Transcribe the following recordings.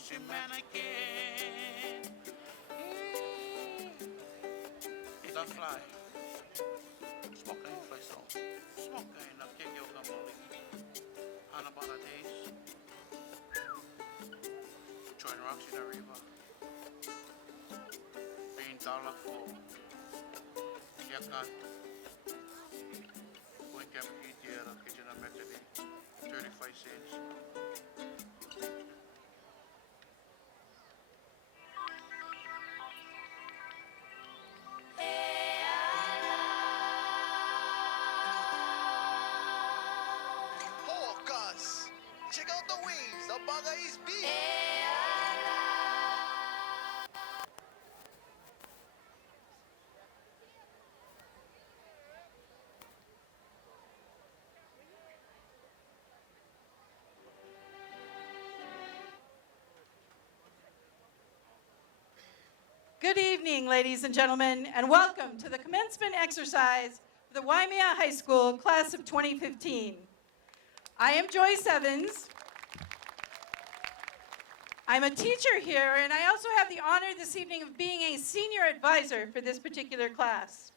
pussy mannequin. Ita fly. Smoke ain't fly so. Smoke ain't a kick your kamali. Anabana days. Join rocks in the river. Being dollar for. Yakan. When can eat the kitchen of Metody. 35 cents. Hawkers, check out the wings, the bugger is big. Good evening, ladies and gentlemen, and welcome to the commencement exercise for the Waimea High School class of 2015. I am Joyce Evans. I'm a teacher here, and I also have the honor this evening of being a senior advisor for this particular class.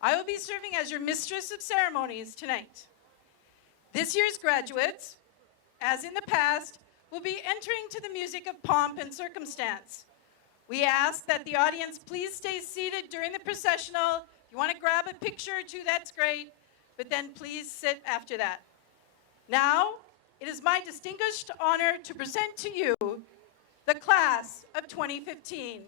I will be serving as your mistress of ceremonies tonight. This year's graduates, as in the past, will be entering to the music of pomp and circumstance. We ask that the audience please stay seated during the processional. If you want to grab a picture or two, that's great, but then please sit after that. Now, it is my distinguished honor to present to you the class of 2015.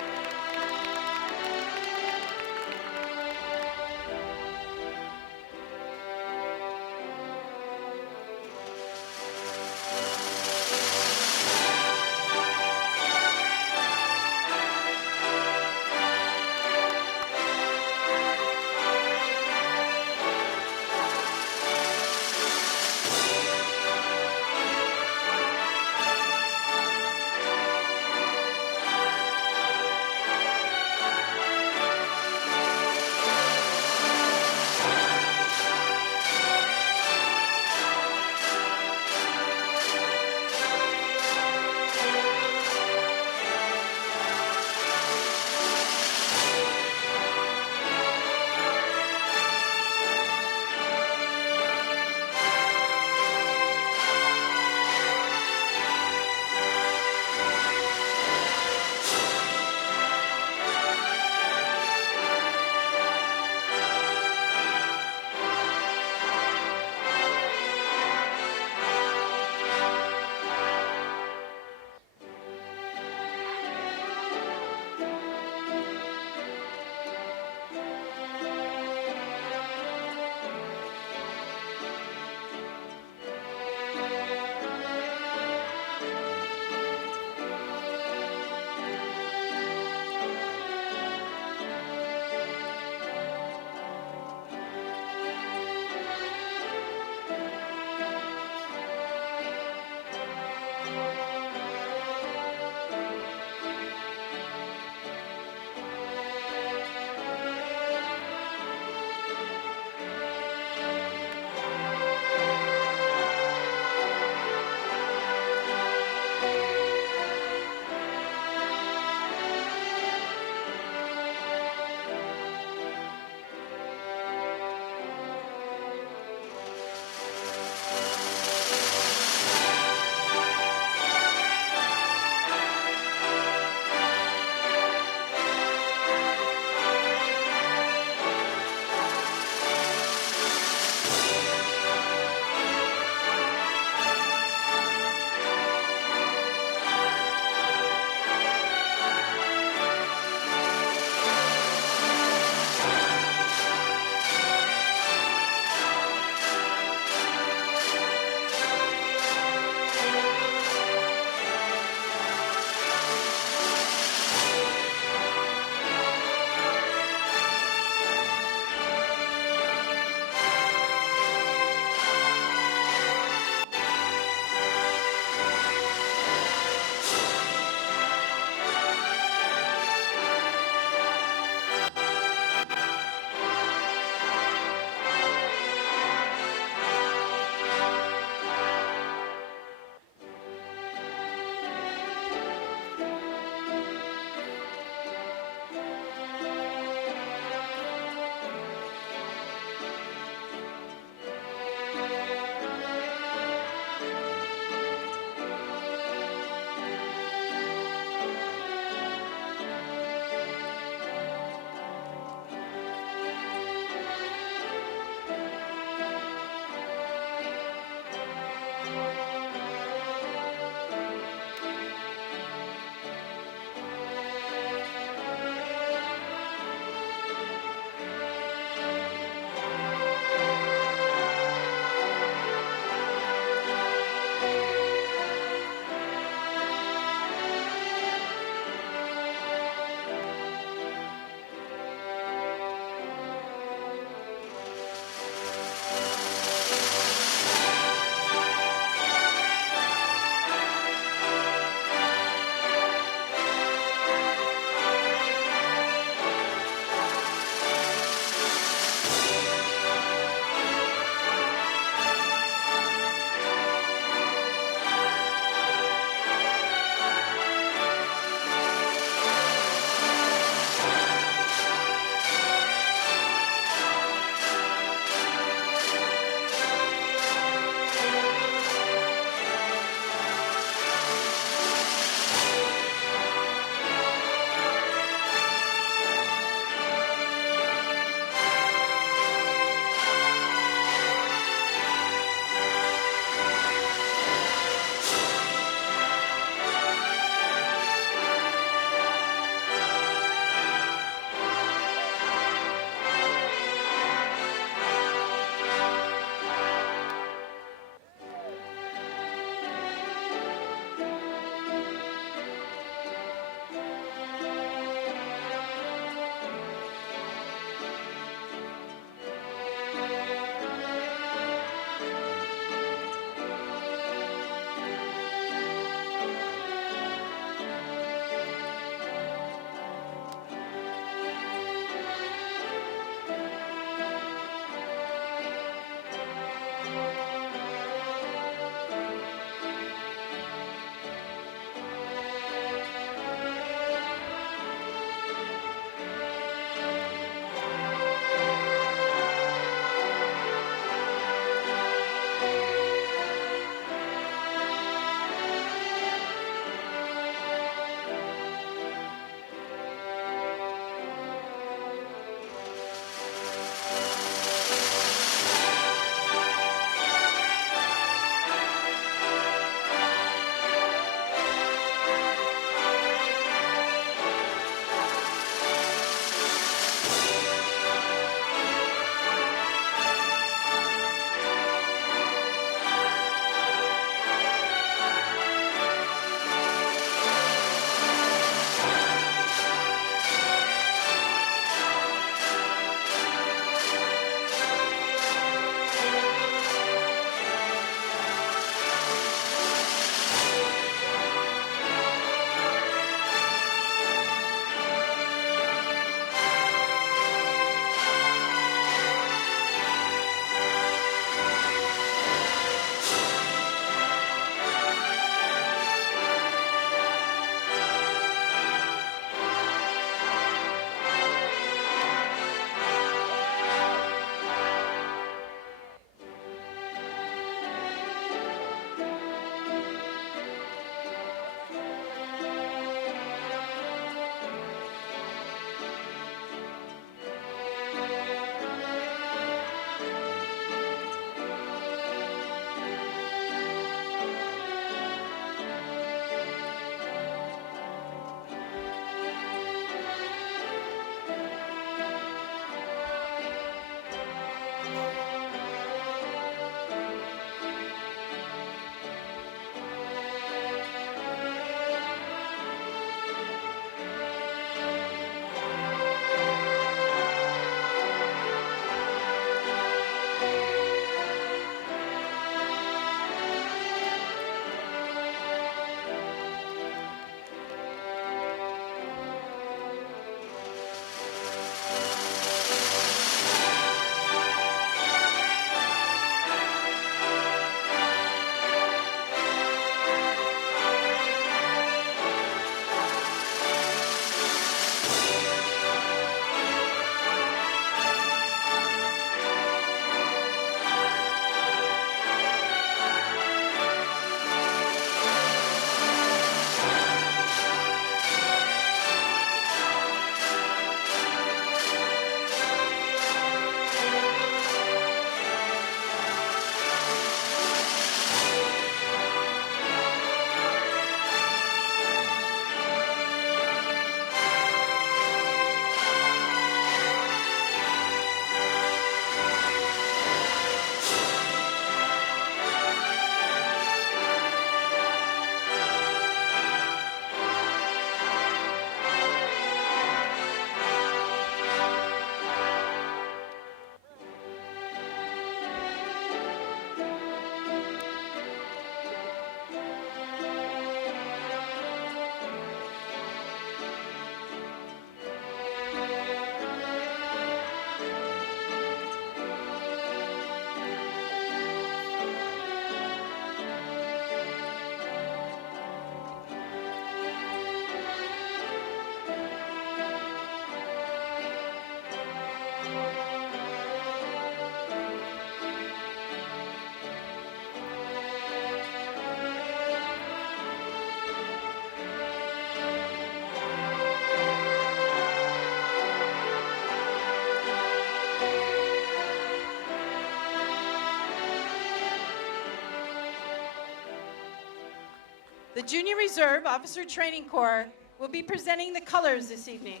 The Junior Reserve Officer Training Corps will be presenting the colors this evening.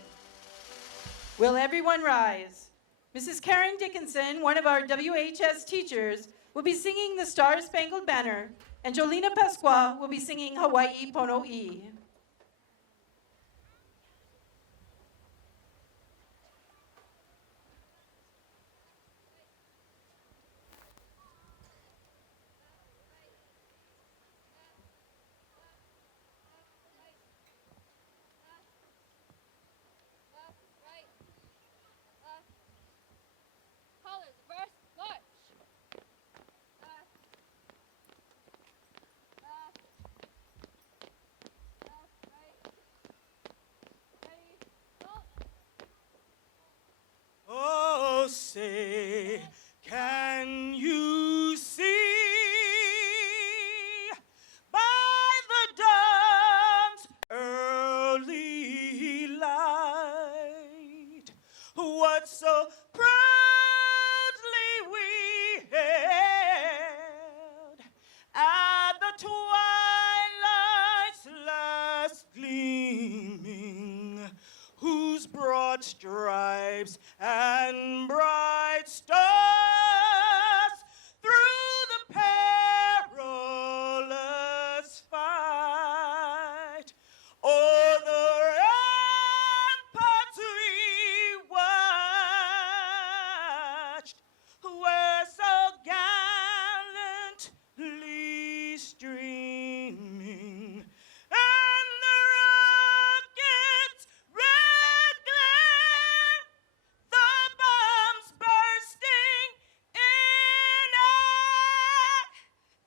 Will everyone rise? Mrs. Karen Dickinson, one of our WHS teachers, will be singing the Star Spangled Banner, and Jolina Pasqua will be singing Hawaii Pono'i. Oh, say, can you see by the dawn's early light what so proudly we hailed at the twilight's last gleaming, whose broad stripes and bright stars through the perilous fight o'er the ramparts we watched were so gallantly streaming, and the rockets' red glare, the bombs bursting in air,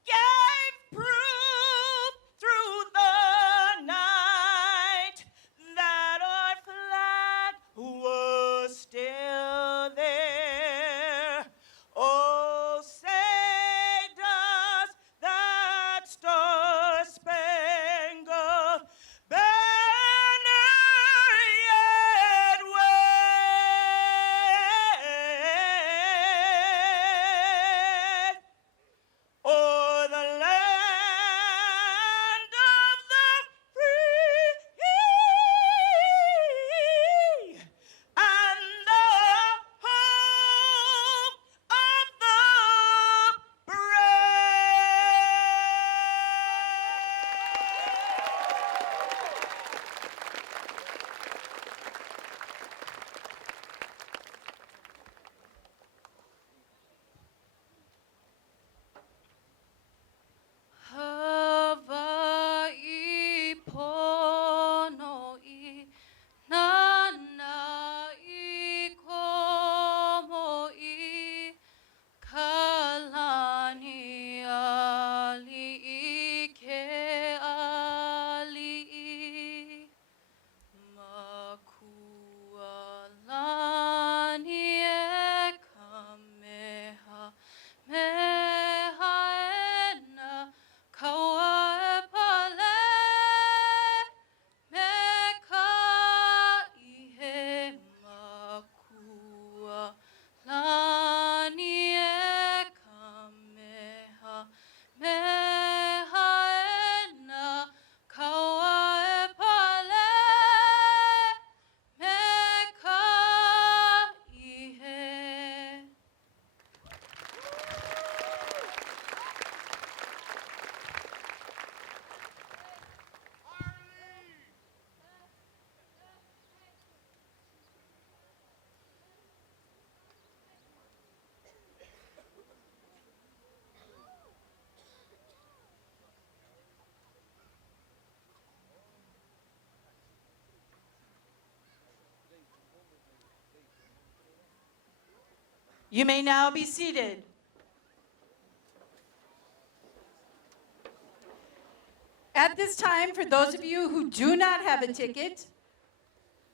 gave proof through the night that our flag was still there. Oh, say does that star-spangled banner yet wave o'er the land of the free and the home of the Hawaii Pono'i, Nana I Komo'i, Kalani Ali Ke Ali, Makualani E Kameha Meha Ena Kaua E Pale Meka Ihe Makualani E Kameha Meha Ena Kaua E Pale Meka Ihe. You may now be seated. At this time, for those of you who do not have a ticket,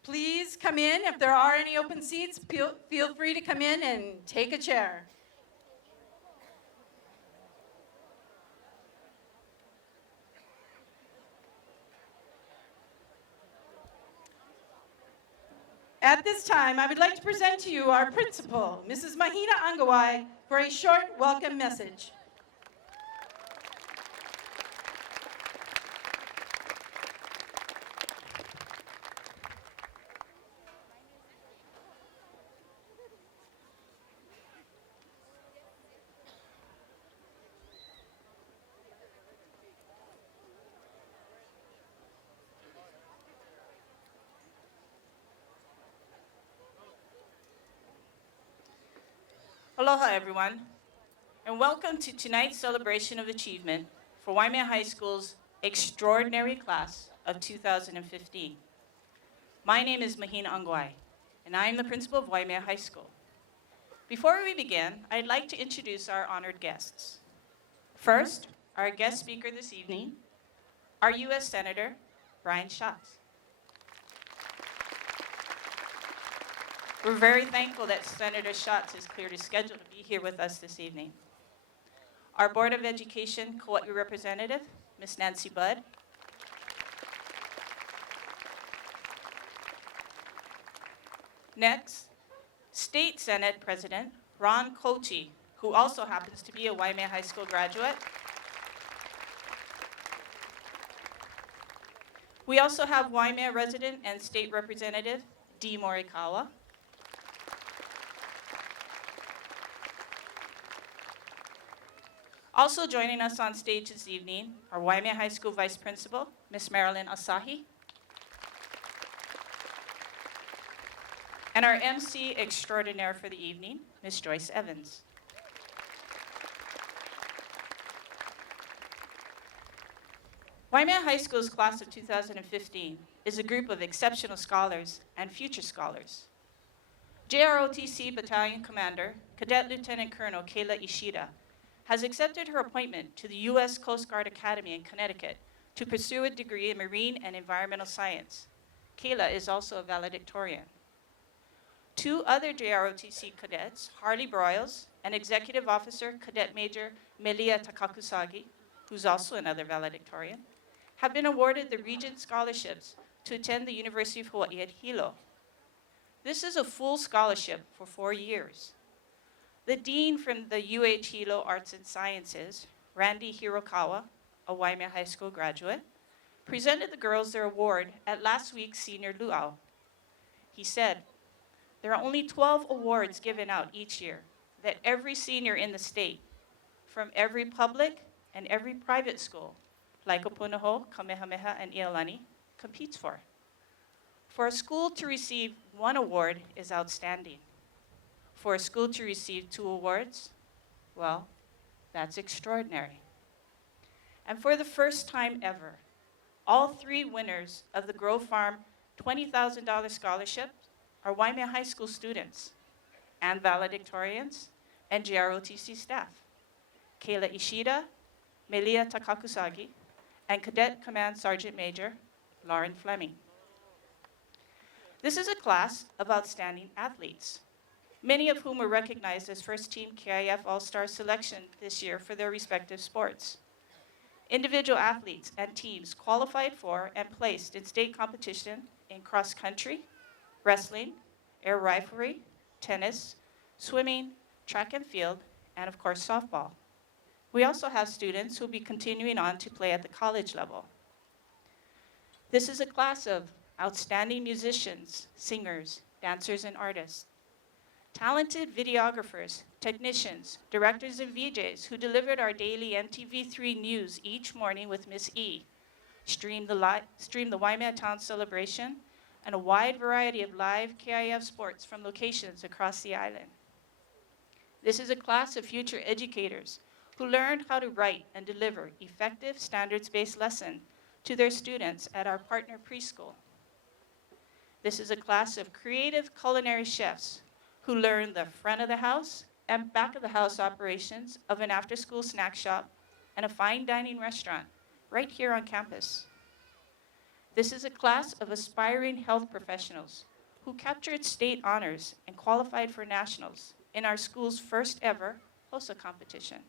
please come in. If there are any open seats, feel free to come in and take a chair. At this time, I would like to present to you our principal, Mrs. Mahina Angawai, for a short welcome message. Aloha, everyone, and welcome to tonight's celebration of achievement for Waimea High School's extraordinary class of 2015. My name is Mahina Angwai, and I am the principal of Waimea High School. Before we begin, I'd like to introduce our honored guests. First, our guest speaker this evening, our U.S. Senator, Brian Schatz. We're very thankful that Senator Schatz has cleared his schedule to be here with us this evening. Our Board of Education Kauai representative, Ms. Nancy Budd. Next, State Senate President Ron Kochi, who also happens to be a Waimea High School graduate. We also have Waimea resident and State Representative Dee Morikawa. Also joining us on stage this evening are Waimea High School Vice Principal, Ms. Marilyn Asahi, and our MC extraordinaire for the evening, Ms. Joyce Evans. Waimea High School's class of 2015 is a group of exceptional scholars and future scholars. JROTC Battalion Commander, Cadet Lieutenant Colonel Kayla Ishida, has accepted her appointment to the U.S. Coast Guard Academy in Connecticut to pursue a degree in marine and environmental science. Kayla is also a valedictorian. Two other JROTC cadets, Harley Broyles and Executive Officer Cadet Major Melia Takakusagi, who's also another valedictorian, have been awarded the Regent Scholarships to attend the University of Hawaii at Hilo. This is a full scholarship for 4 years. The dean from the UH Hilo Arts and Sciences, Randy Hirokawa, a Waimea High School graduate, presented the girls their award at last week's senior luau. He said, "There are only 12 awards given out each year that every senior in the state, from every public and every private school, like Opunaho, Kamehameha, and Iolani, competes for. For a school to receive one award is outstanding. For a school to receive 2 awards, well, that's extraordinary." And for the first time ever, all 3 winners of the Grove Farm $20,000 scholarship are Waimea High School students and valedictorians and JROTC staff, Kayla Ishida, Melia Takakusagi, and Cadet Command Sergeant Major Lauren Fleming. This is a class of outstanding athletes, many of whom were recognized as first-team KIF All-Star selection this year for their respective sports. Individual athletes and teams qualified for and placed in state competition in cross-country, wrestling, air riflery, tennis, swimming, track and field, and of course softball. We also have students who will be continuing on to play at the college level. This is a class of outstanding musicians, singers, dancers, and artists. Talented videographers, technicians, directors, and VJs who delivered our daily MTV3 news each morning with Miss E, streamed the Waimea Town celebration, and a wide variety of live KIF sports from locations across the island. This is a class of future educators who learned how to write and deliver effective standards-based lessons to their students at our partner preschool. This is a class of creative culinary chefs who learn the front of the house and back of the house operations of an after-school snack shop and a fine dining restaurant right here on campus. This is a class of aspiring health professionals who captured state honors and qualified for nationals in our school's first ever HOSA competition.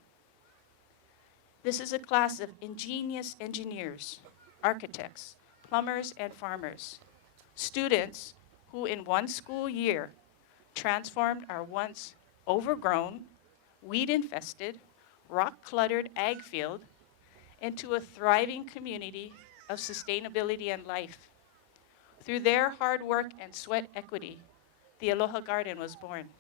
This is a class of ingenious engineers, architects, plumbers, and farmers, students who in one school year transformed our once overgrown, weed-infested, rock-cluttered ag field into a thriving community of sustainability and life. Through their hard work and sweat equity, the Aloha Garden was born.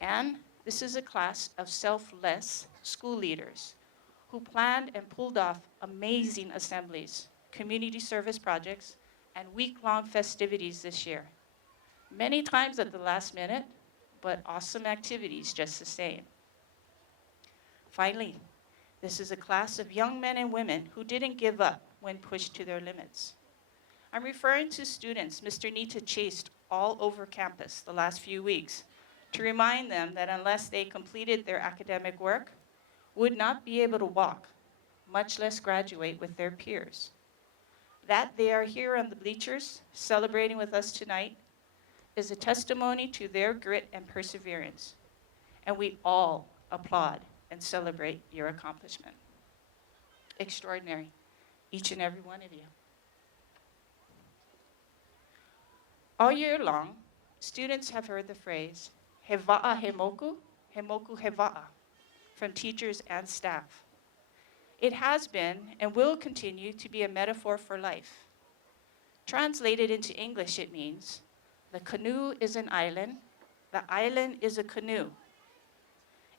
And this is a class of selfless school leaders who planned and pulled off amazing assemblies, community service projects, and week-long festivities this year. Many times at the last minute, but awesome activities just the same. Finally, this is a class of young men and women who didn't give up when pushed to their limits. I'm referring to students Mr. Nita chased all over campus the last few weeks to remind them that unless they completed their academic work, would not be able to walk, much less graduate with their peers. That they are here on the bleachers celebrating with us tonight is a testimony to their grit and perseverance, and we all applaud and celebrate your accomplishment. Extraordinary, each and every one of you. All year long, students have heard the phrase, heva'a hemoku, hemoku heva'a, from teachers and staff. It has been and will continue to be a metaphor for life. Translated into English, it means, the canoe is an island, the island is a canoe.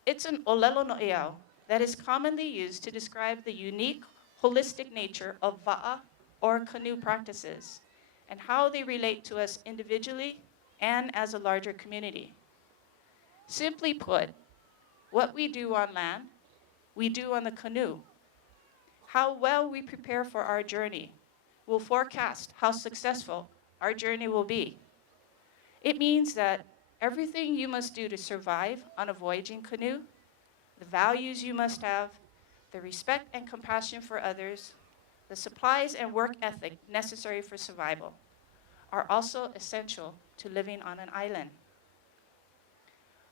It's an olelo no eau that is commonly used to describe the unique, holistic nature of va'a, or canoe practices, and how they relate to us individually and as a larger community. Simply put, what we do on land, we do on the canoe. How well we prepare for our journey will forecast how successful our journey will be. It means that everything you must do to survive on a voyaging canoe, the values you must have, the respect and compassion for others, the supplies and work ethic necessary for survival, are also essential to living on an island.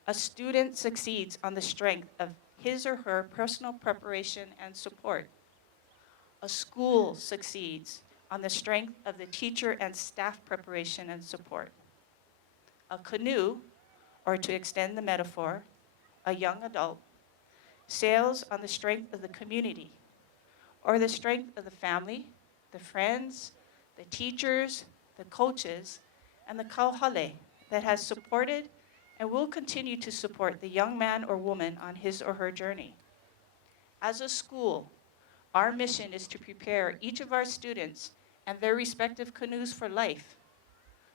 A student succeeds on the strength of his or her personal preparation and support. A school succeeds on the strength of the teacher and staff preparation and support. A canoe, or to extend the metaphor, a young adult, sails on the strength of the community, or the strength of the family, the friends, the teachers, the coaches, and the kauhale that has supported and will continue to support the young man or woman on his or her journey. As a school, our mission is to prepare each of our students and their respective canoes for life,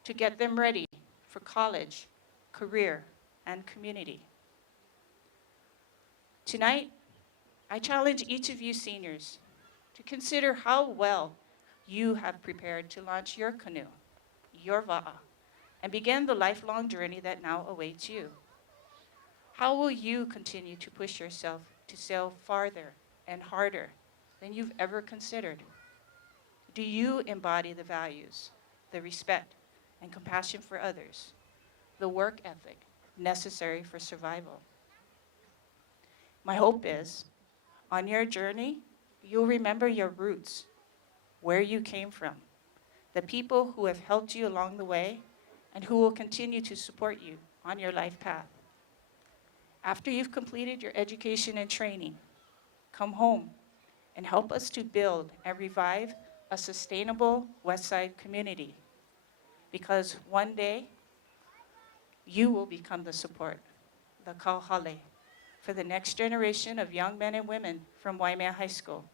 to get them ready for college, career, and community. Tonight, I challenge each of you seniors to consider how well you have prepared to launch your canoe, your va'a, and begin the lifelong journey that now awaits you. How will you continue to push yourself to sail farther and harder than you've ever considered? Do you embody the values, the respect and compassion for others, the work ethic necessary for survival? My hope is, on your journey, you'll remember your roots, where you came from, the people who have helped you along the way, and who will continue to support you on your life path. After you've completed your education and training, come home and help us to build and revive a sustainable Westside community. Because one day, you will become the support, the kauhale, for the next generation of young men and women from Waimea High School,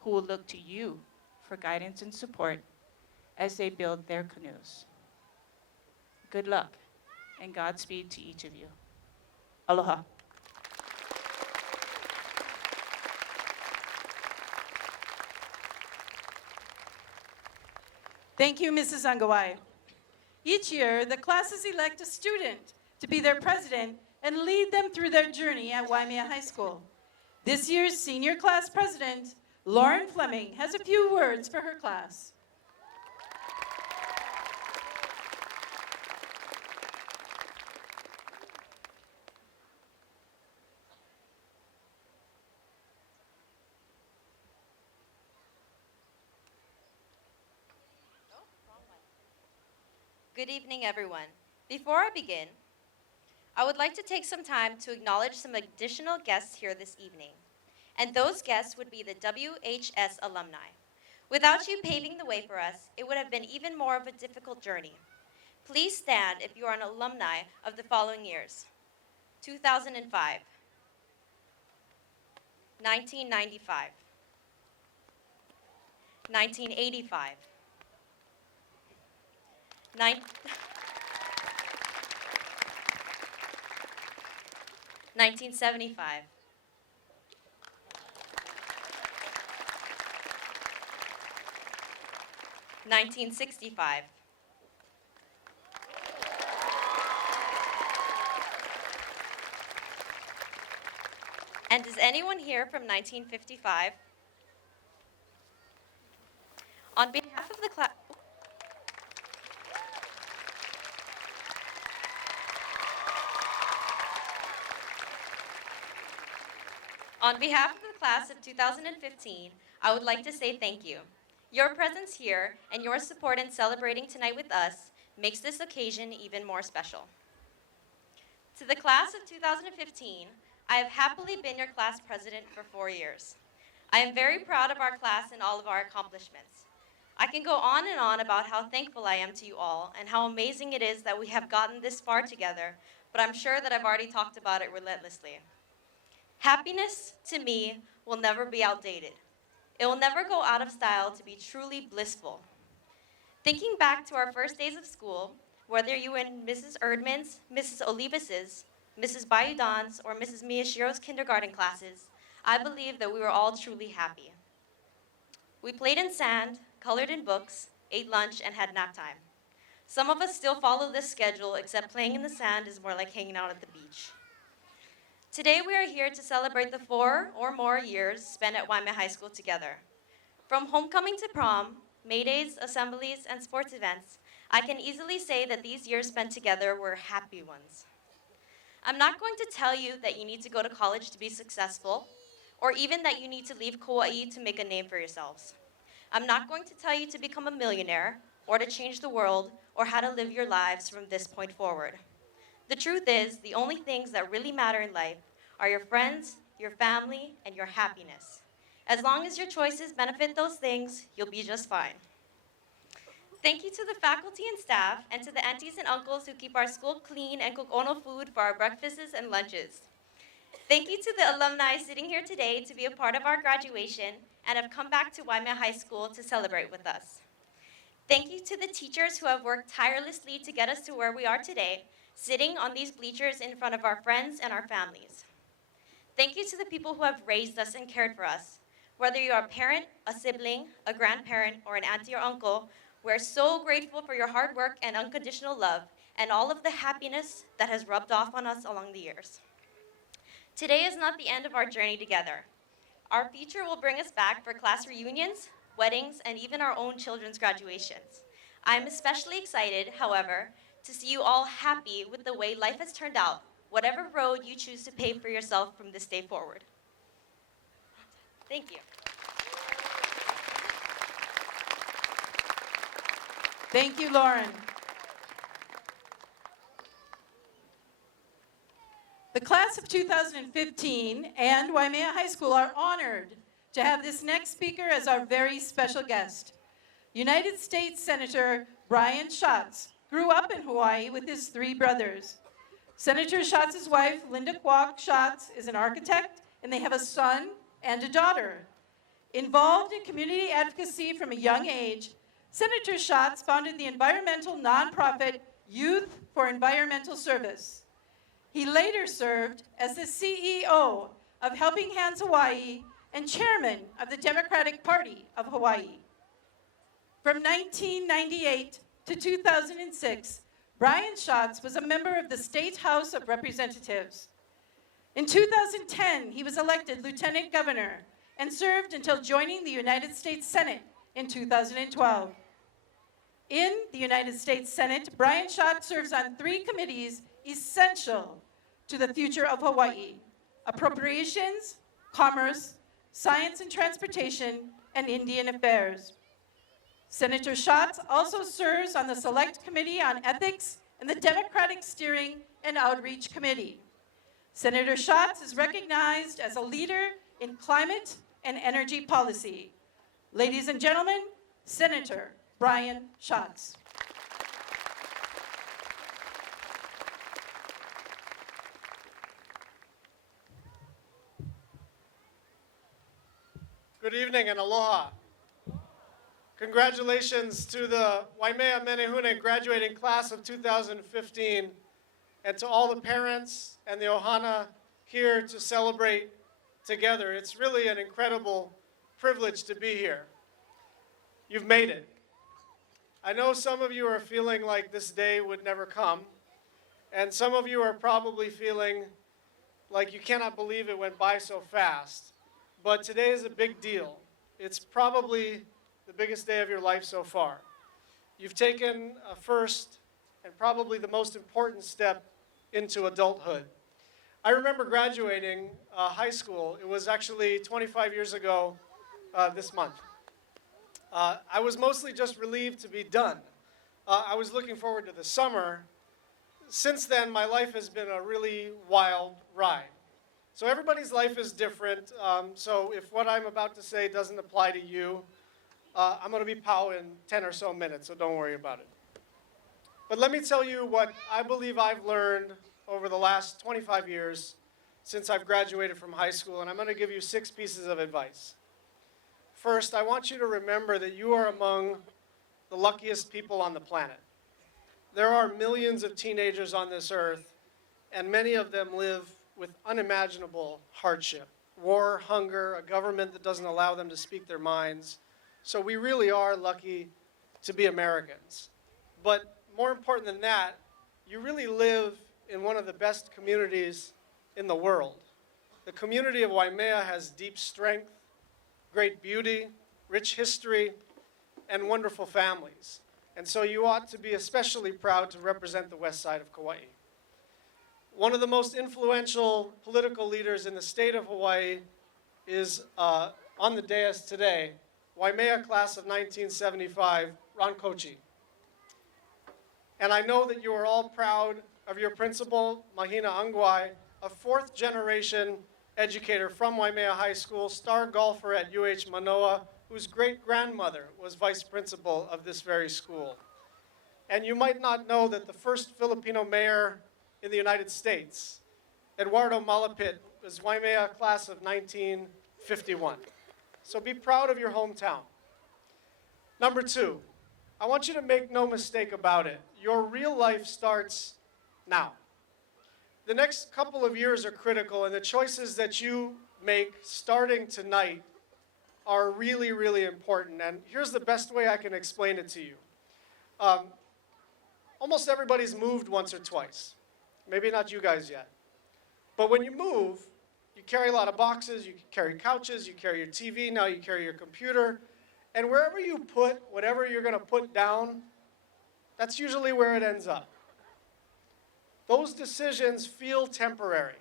who will look to you for guidance and support as they build their canoes. Good luck and Godspeed to each of you. Aloha. Thank you, Mrs. Angawai. Each year, the classes elect a student to be their president and lead them through their journey at Waimea High School. This year's senior class president, Lauren Fleming, has a few words for her class. Good evening, everyone. Before I begin, I would like to take some time to acknowledge some additional guests here this evening. And those guests would be the WHS alumni. Without you paving the way for us, it would have been even more of a difficult journey. Please stand if you are an alumni of the following years: 2005, 1995, 1985, 19 1975. 1965. 'And is anyone here from 1955? On behalf of the class, on behalf of the class of 2015, I would like to say thank you. Your presence here and your support in celebrating tonight with us makes this occasion even more special. To the class of 2015, I have happily been your class president for 4 years. I am very proud of our class and all of our accomplishments. I can go on and on about how thankful I am to you all and how amazing it is that we have gotten this far together, but I'm sure that I've already talked about it relentlessly. Happiness, to me, will never be outdated. It will never go out of style to be truly blissful. Thinking back to our first days of school, whether you were in Mrs. Erdman's, Mrs. Olivas's, Mrs. Bayudan's, or Mrs. Miyashiro's kindergarten classes, I believe that we were all truly happy. We played in sand, colored in books, ate lunch, and had nap time. Some of us still follow this schedule, except playing in the sand is more like hanging out at the beach. Today we are here to celebrate the 4 or more years spent at Waimea High School together. From homecoming to prom, Maydays, assemblies, and sports events, I can easily say that these years spent together were happy ones. I'm not going to tell you that you need to go to college to be successful, or even that you need to leave Kauai to make a name for yourselves. I'm not going to tell you to become a millionaire, or to change the world, or how to live your lives from this point forward. The truth is, the only things that really matter in life are your friends, your family, and your happiness. As long as your choices benefit those things, you'll be just fine. Thank you to the faculty and staff, and to the aunties and uncles who keep our school clean and cook ono food for our breakfasts and lunches. Thank you to the alumni sitting here today to be a part of our graduation and have come back to Waimea High School to celebrate with us. Thank you to the teachers who have worked tirelessly to get us to where we are today, sitting on these bleachers in front of our friends and our families. Thank you to the people who have raised us and cared for us. Whether you are a parent, a sibling, a grandparent, or an auntie or uncle, we're so grateful for your hard work and unconditional love and all of the happiness that has rubbed off on us along the years. Today is not the end of our journey together. Our future will bring us back for class reunions, weddings, and even our own children's graduations. I am especially excited, however, to see you all happy with the way life has turned out, whatever road you choose to pave for yourself from this day forward. Thank you. Thank you, Lauren. The class of 2015 and Waimea High School are honored to have this next speaker as our very special guest. United States Senator Brian Schatz grew up in Hawaii with his 3 brothers. Senator Schatz's wife, Linda Kwok Schatz, is an architect, and they have a son and a daughter. Involved in community advocacy from a young age, Senator Schatz founded the environmental nonprofit Youth for Environmental Service. He later served as the CEO of Helping Hands Hawaii and chairman of the Democratic Party of Hawaii. From 1998 to 2006, Brian Schatz was a member of the State House of Representatives. In 2010, he was elected lieutenant governor and served until joining the United States Senate in 2012. In the United States Senate, Brian Schatz serves on 3 committees essential to the future of Hawaii: Appropriations, Commerce, Science and Transportation, and Indian Affairs. Senator Schatz also serves on the Select Committee on Ethics and the Democratic Steering and Outreach Committee. Senator Schatz is recognized as a leader in climate and energy policy. Ladies and gentlemen, Senator Brian Schatz. Good evening and aloha. Congratulations to the Waimea Menehune graduating class of 2015 and to all the parents and the Ohana here to celebrate together. It's really an incredible privilege to be here. You've made it. I know some of you are feeling like this day would never come, and some of you are probably feeling like you cannot believe it went by so fast. But today is a big deal. It's probably the biggest day of your life so far. You've taken a first and probably the most important step into adulthood. I remember graduating high school. It was actually 25 years ago this month. I was mostly just relieved to be done. I was looking forward to the summer. Since then, my life has been a really wild ride. So everybody's life is different. So if what I'm about to say doesn't apply to you, I'm going to be pow in 10 or so minutes, so don't worry about it. But let me tell you what I believe I've learned over the last 25 years since I've graduated from high school, and I'm going to give you 6 pieces of advice. First, I want you to remember that you are among the luckiest people on the planet. There are millions of teenagers on this earth, and many of them live with unimaginable hardship. War, hunger, a government that doesn't allow them to speak their minds. So we really are lucky to be Americans. But more important than that, you really live in one of the best communities in the world. The community of Waimea has deep strength, great beauty, rich history, and wonderful families. And so you ought to be especially proud to represent the west side of Kauai. One of the most influential political leaders in the state of Hawaii is on the dais today, Waimea class of 1975, Ron Kochi. And I know that you are all proud of your principal, Mahina Angwai, a 4th generation educator from Waimea High School, star golfer at UH Manoa, whose great-grandmother was vice principal of this very school. And you might not know that the first Filipino mayor in the United States, Eduardo Malapit, was Waimea class of 1951. So be proud of your hometown. Number 2, I want you to make no mistake about it. Your real life starts now. The next couple of years are critical, and the choices that you make starting tonight are really, really important. And here's the best way I can explain it to you. Almost everybody's moved once or twice. Maybe not you guys yet. But when you move, you carry a lot of boxes, you carry couches, you carry your TV, now you carry your computer. And wherever you put whatever you're going to put down, that's usually where it ends up. Those decisions feel temporary,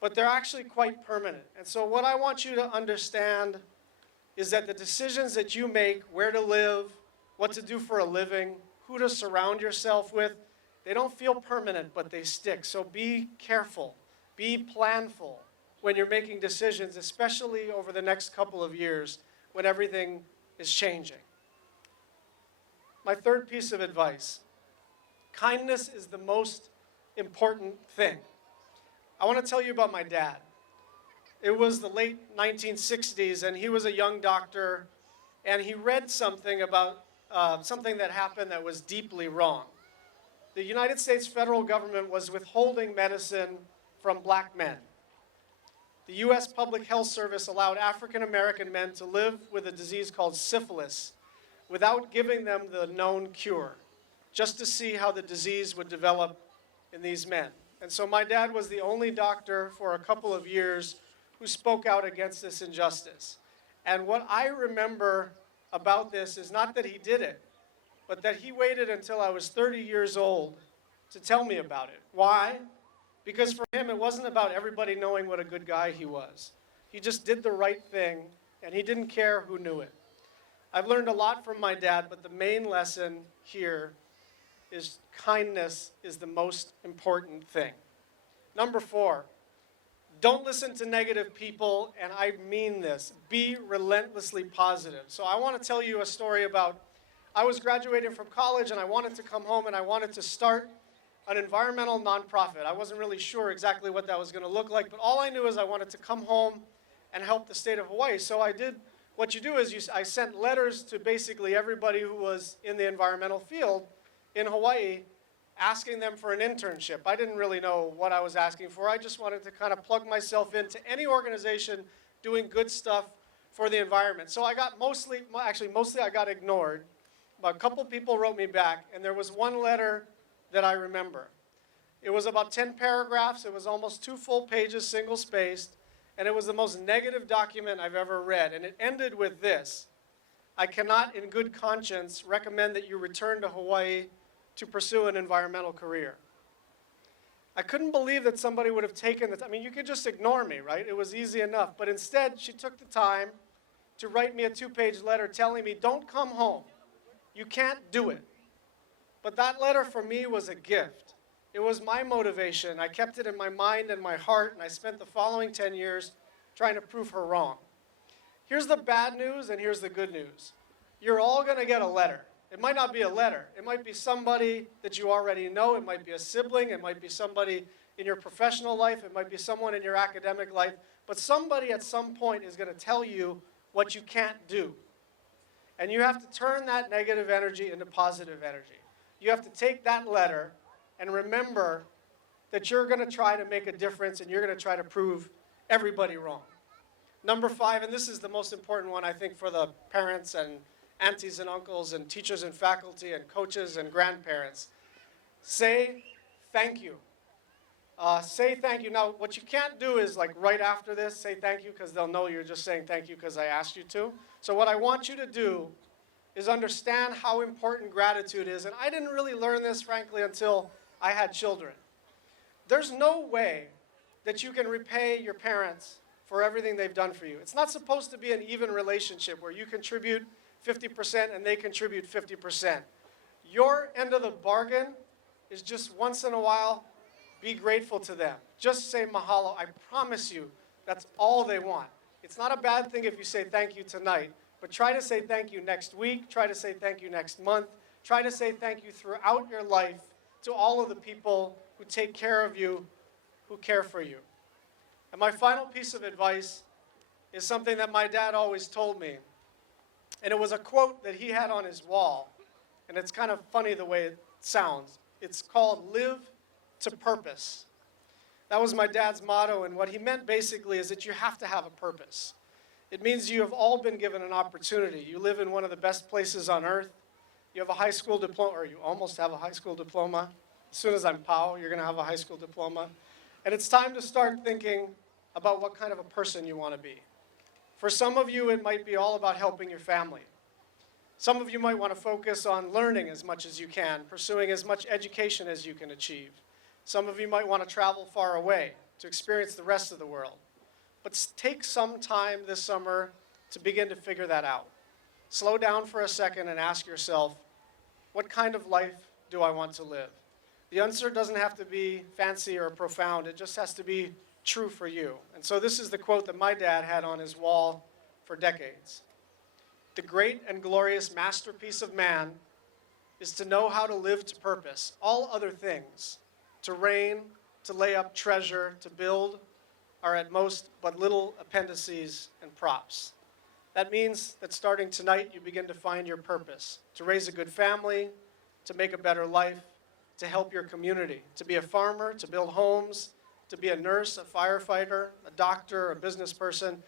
but they're actually quite permanent. And so what I want you to understand is that the decisions that you make, where to live, what to do for a living, who to surround yourself with, they don't feel permanent, but they stick. So be careful, be planful when you're making decisions, especially over the next couple of years when everything is changing. My 3rd piece of advice, kindness is the most important thing. I want to tell you about my dad. It was the late 1960s, and he was a young doctor, and he read something about something that happened that was deeply wrong. The United States federal government was withholding medicine from black men. The U.S. Public Health Service allowed African American men to live with a disease called syphilis without giving them the known cure, just to see how the disease would develop in these men. And so my dad was the only doctor for a couple of years who spoke out against this injustice. And what I remember about this is not that he did it, but that he waited until I was 30 years old to tell me about it. Why? Because for him, it wasn't about everybody knowing what a good guy he was. He just did the right thing, and he didn't care who knew it. I've learned a lot from my dad, but the main lesson here is kindness is the most important thing. Number 4, don't listen to negative people, and I mean this. Be relentlessly positive. So I want to tell you a story about, I was graduating from college, and I wanted to come home, and I wanted to start an environmental nonprofit. I wasn't really sure exactly what that was going to look like, but all I knew is I wanted to come home and help the state of Hawaii. So I did what you do is I sent letters to basically everybody who was in the environmental field in Hawaii asking them for an internship. I didn't really know what I was asking for. I just wanted to kind of plug myself into any organization doing good stuff for the environment. So I got mostly I got ignored. But a couple people wrote me back, and there was one letter that I remember. It was about 10 paragraphs. It was almost 2 full pages, single-spaced, and it was the most negative document I've ever read. And it ended with this: I cannot, in good conscience, recommend that you return to Hawaii to pursue an environmental career. I couldn't believe that somebody would have taken the time. I mean, you could just ignore me, right? It was easy enough. But instead, she took the time to write me a 2-page letter telling me, don't come home. You can't do it. But that letter for me was a gift. It was my motivation. I kept it in my mind and my heart, and I spent the following 10 years trying to prove her wrong. Here's the bad news, and here's the good news. You're all going to get a letter. It might not be a letter. It might be somebody that you already know. It might be a sibling. It might be somebody in your professional life. It might be someone in your academic life. But somebody at some point is going to tell you what you can't do. And you have to turn that negative energy into positive energy. You have to take that letter and remember that you're going to try to make a difference and you're going to try to prove everybody wrong. Number 5, and this is the most important one, I think, for the parents and aunties and uncles and teachers and faculty and coaches and grandparents. Say thank you. Say thank you. Now, what you can't do is, like, right after this, say thank you, because they'll know you're just saying thank you because I asked you to. So what I want you to do is understand how important gratitude is. And I didn't really learn this, frankly, until I had children. There's no way that you can repay your parents for everything they've done for you. It's not supposed to be an even relationship where you contribute 50% and they contribute 50%. Your end of the bargain is just once in a while, be grateful to them. Just say mahalo. I promise you, that's all they want. It's not a bad thing if you say thank you tonight, but try to say thank you next week. Try to say thank you next month. Try to say thank you throughout your life to all of the people who take care of you, who care for you. And my final piece of advice is something that my dad always told me. And it was a quote that he had on his wall. And it's kind of funny the way it sounds. It's called live to purpose. That was my dad's motto, and what he meant basically is that you have to have a purpose. It means you have all been given an opportunity. You live in one of the best places on earth. You have a high school diploma, or you almost have a high school diploma. As soon as I'm POW, you're going to have a high school diploma. And it's time to start thinking about what kind of a person you want to be. For some of you, it might be all about helping your family. Some of you might want to focus on learning as much as you can, pursuing as much education as you can achieve. Some of you might want to travel far away to experience the rest of the world. But take some time this summer to begin to figure that out. Slow down for a second and ask yourself, what kind of life do I want to live? The answer doesn't have to be fancy or profound. It just has to be true for you. And so this is the quote that my dad had on his wall for decades. The great and glorious masterpiece of man is to know how to live to purpose. All other things, to reign, to lay up treasure, to build, are at most but little appendices and props. That means that starting tonight, you begin to find your purpose, to raise a good family, to make a better life, to help your community, to be a farmer, to build homes, to be a nurse, a firefighter, a doctor, a business person.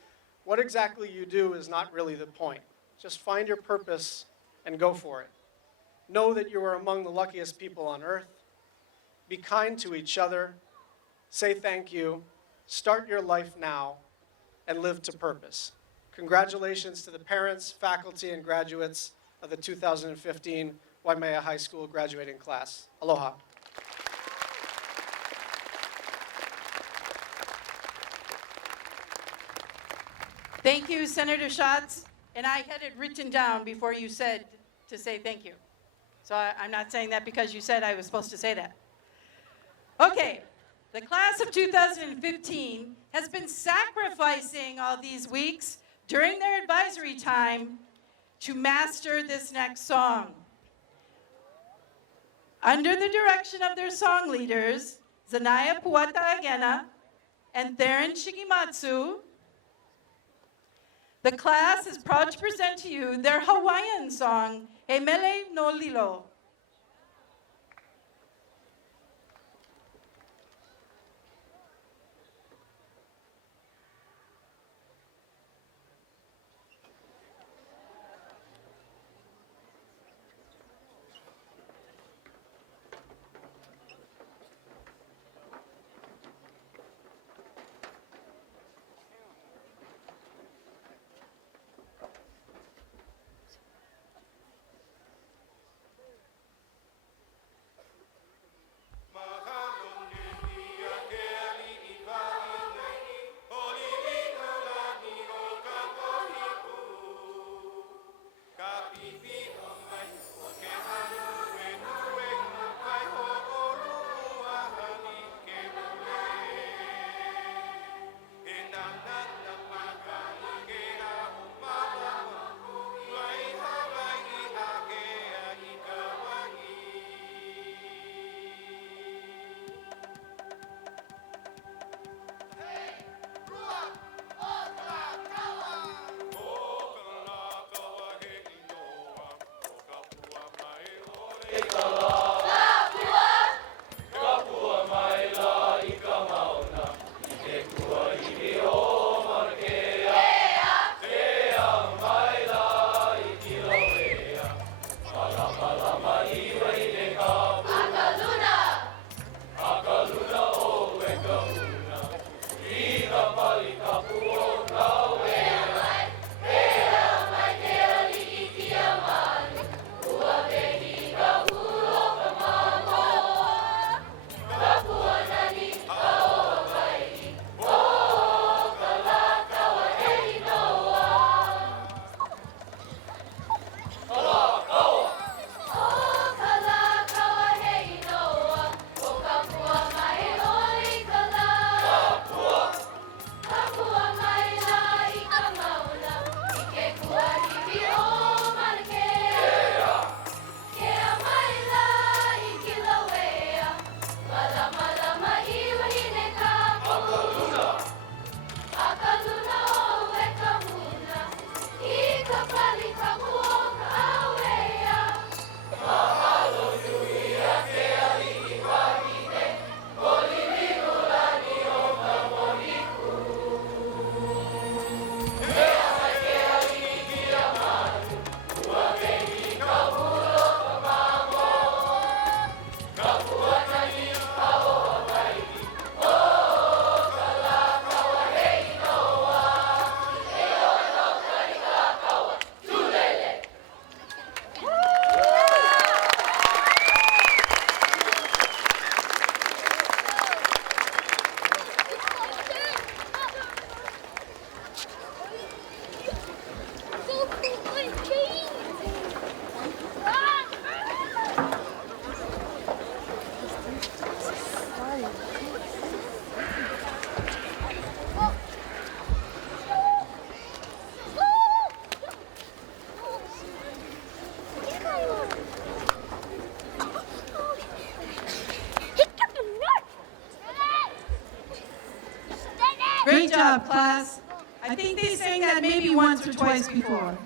What exactly you do is not really the point. Just find your purpose and go for it. Know that you are among the luckiest people on earth. Be kind to each other. Say thank you. Start your life now and live to purpose. Congratulations to the parents, faculty, and graduates of the 2015 Waimea High School graduating class. Aloha. Thank you, Senator Schatz. And I had it written down before you said to say thank you. So I'm not saying that because you said I was supposed to say that. Okay, the class of 2015 has been sacrificing all these weeks during their advisory time to master this next song. Under the direction of their song leaders, Zanaya Puata Agena and Theron Shigematsu, the class is proud to present to you their Hawaiian song, E Mele no Lilo. Great job, class. I think they sang that maybe once or twice before.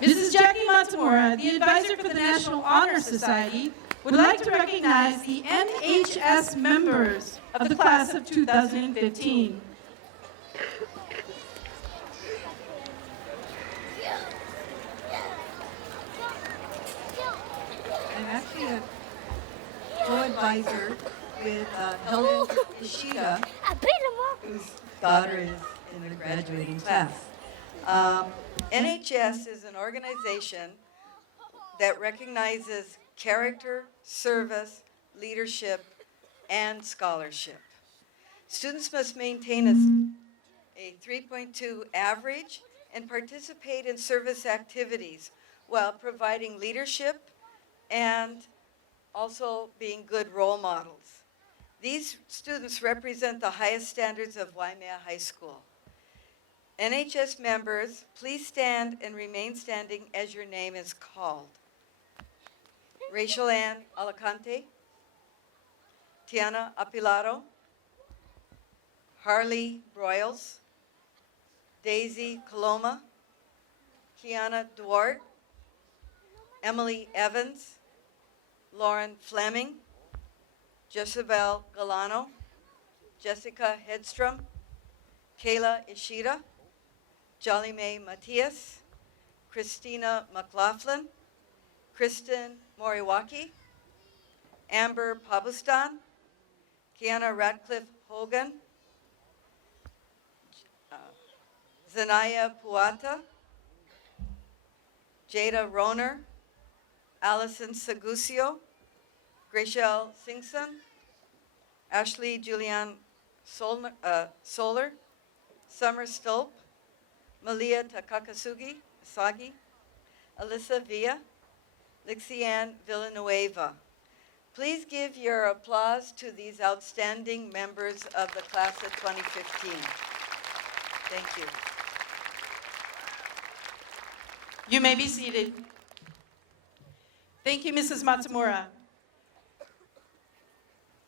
Mrs. Jackie Matsumura, the advisor for the National Honor Society, would like to recognize the NHS members of the class of 2015. I'm actually a co-advisor with Helen Ishida, whose daughter is in the graduating class. NHS is an organization that recognizes character, service, leadership, and scholarship. Students must maintain a 3.2 average and participate in service activities while providing leadership and also being good role models. These students represent the highest standards of Waimea High School. NHS members, please stand and remain standing as your name is called. Rachel Ann Alicante, Tiana Apilado, Harley Broyles, Daisy Coloma, Kiana Duarte, Emily Evans, Lauren Fleming, Jezebel Galano, Jessica Hedstrom, Kayla Ishida, Jolly Mae Matias, Christina McLaughlin, Kristen Moriwaki, Amber Pabustan, Kiana Radcliffe Hogan, Zanaya Puata, Jada Roner, Allison Sagusio, Gracielle Singson, Ashley Julianne Soler, Summer Stolp, Malia Takakasugi Sagi, Alyssa Villa, Lixianne Villanueva. Please give your applause to these outstanding members of the class of 2015. Thank you. You may be seated. Thank you, Mrs. Matsumura.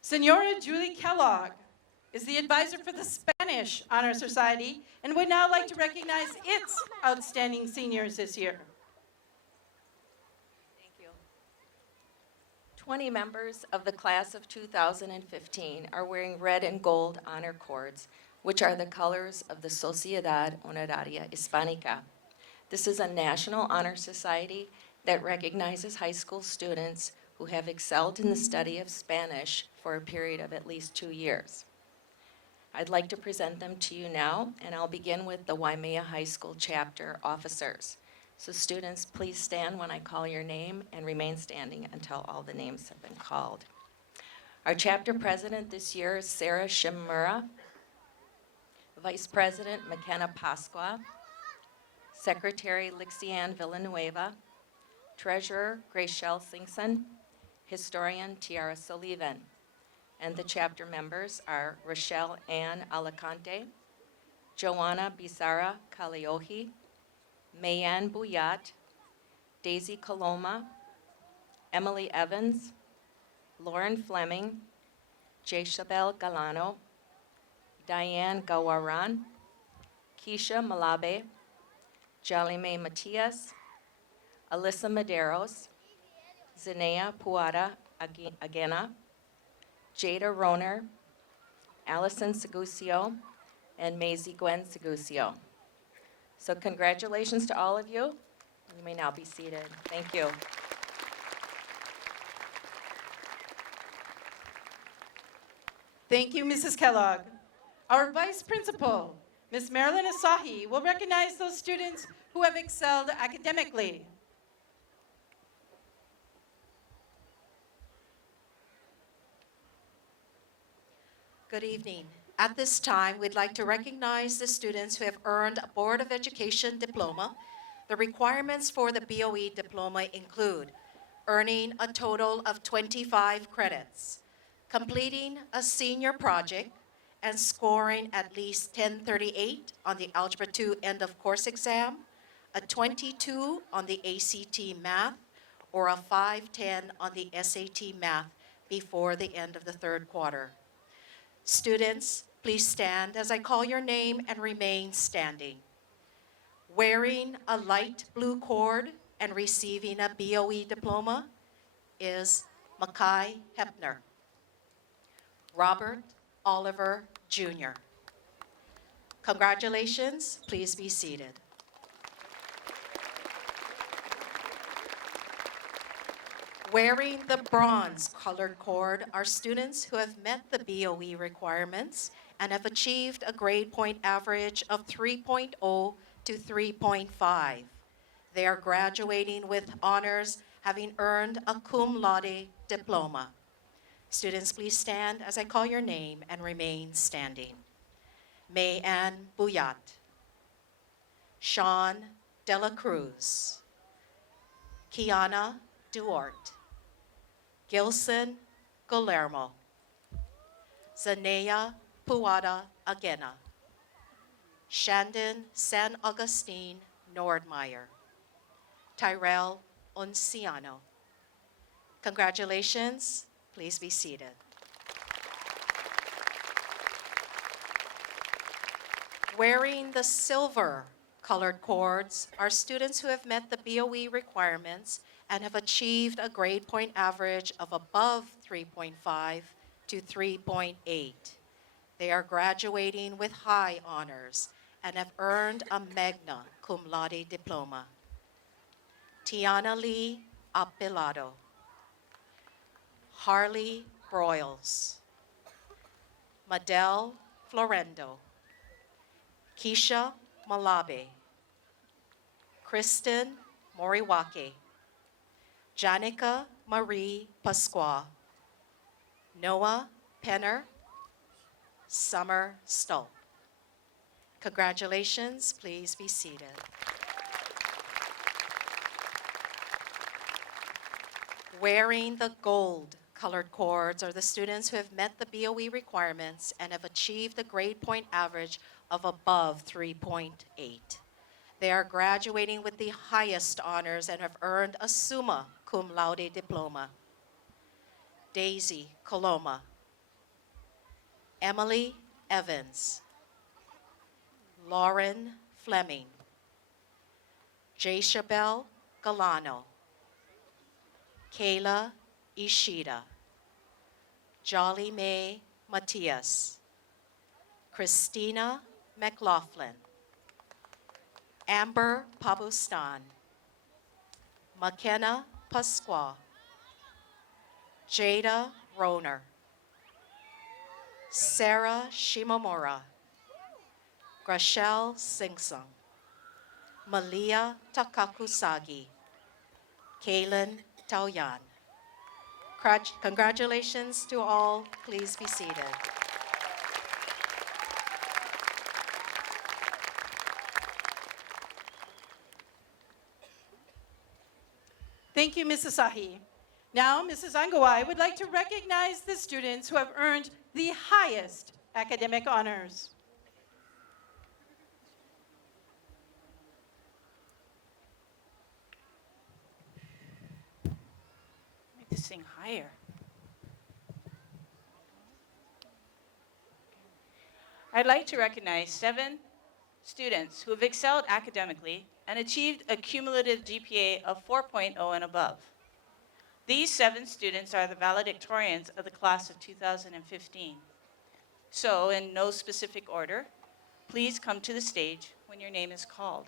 Senora Julie Kellogg is the advisor for the Spanish Honor Society and would now like to recognize its outstanding seniors this year. Thank you. 20 members of the class of 2015 are wearing red and gold honor cords, which are the colors of the Sociedad Honoraria Hispanica. This is a national honor society that recognizes high school students who have excelled in the study of Spanish for a period of at least 2 years. I'd like to present them to you now, and I'll begin with the Waimea High School chapter officers. So students, please stand when I call your name and remain standing until all the names have been called. Our chapter president this year is Sarah Shimura, Vice President McKenna Pasqua, Secretary Lixianne Villanueva, Treasurer Gracelle Singson, Historian Tiara Sullivan. And the chapter members are Rochelle Ann Alicante, Joanna Bizarra Kaliohi, Mayanne Bouillat, Daisy Coloma, Emily Evans, Lauren Fleming, Jachabel Galano, Diane Gawaran, Keisha Malabe, Jalime Matias, Alyssa Medeiros, Zinea Puada Agena, Jada Roner, Allison Segusio, and Maisie Gwen Segusio. So congratulations to all of you. You may now be seated. Thank you. Thank you, Mrs. Kellogg. Our Vice Principal, Ms. Marilyn Asahi, will recognize those students who have excelled academically. Good evening. At this time, we'd like to recognize the students who have earned a Board of Education diploma. The requirements for the BOE diploma include earning a total of 25 credits, completing a senior project, and scoring at least 1038 on the Algebra 2 end of course exam, a 22 on the ACT math, or a 510 on the SAT math before the end of the third quarter. Students, please stand as I call your name and remain standing. Wearing a light blue cord and receiving a BOE diploma is Makai Hepner. Robert Oliver Jr. Congratulations, please be seated. Wearing the bronze colored cord are students who have met the BOE requirements and have achieved a grade point average of 3.0 to 3.5. They are graduating with honors, having earned a cum laude diploma. Students, please stand as I call your name and remain standing. Mayanne Bouillat, Sean Dela Cruz, Kiana Duarte, Gilson Guillermo, Zanea Puada Agena, Shandon San Agustin Nordmeyer, Tyrell Unciano. Congratulations, please be seated. Wearing the silver colored cords are students who have met the BOE requirements and have achieved a grade point average of above 3.5 to 3.8. They are graduating with high honors and have earned a magna cum laude diploma. Tiana Lee Apilado, Harley Broyles, Madel Florendo, Keisha Malabe, Kristen Moriwake, Janica Marie Pasqua, Noah Penner, Summer Stolp. Congratulations, please be seated. Wearing the gold colored cords are the students who have met the BOE requirements and have achieved a grade point average of above 3.8. They are graduating with the highest honors and have earned a summa cum laude diploma. Daisy Coloma, Emily Evans, Lauren Fleming, Jachabel Galano, Kayla Ishida, Jolly Mae Matias, Christina McLaughlin, Amber Pabustan, McKenna Pasqua, Jada Roner, Sarah Shimomura, Grashel Singsung, Malia Takakusagi, Kaylin Taoyan. Congratulations to all. Please be seated. Thank you, Mrs. Sahi. Now, Mrs. Angawai would like to recognize the students who have earned the highest academic honors. Make this thing higher. I'd like to recognize 7 students who have excelled academically and achieved a cumulative GPA of 4.0 and above. These 7 students are the valedictorians of the class of 2015. So, in no specific order, please come to the stage when your name is called.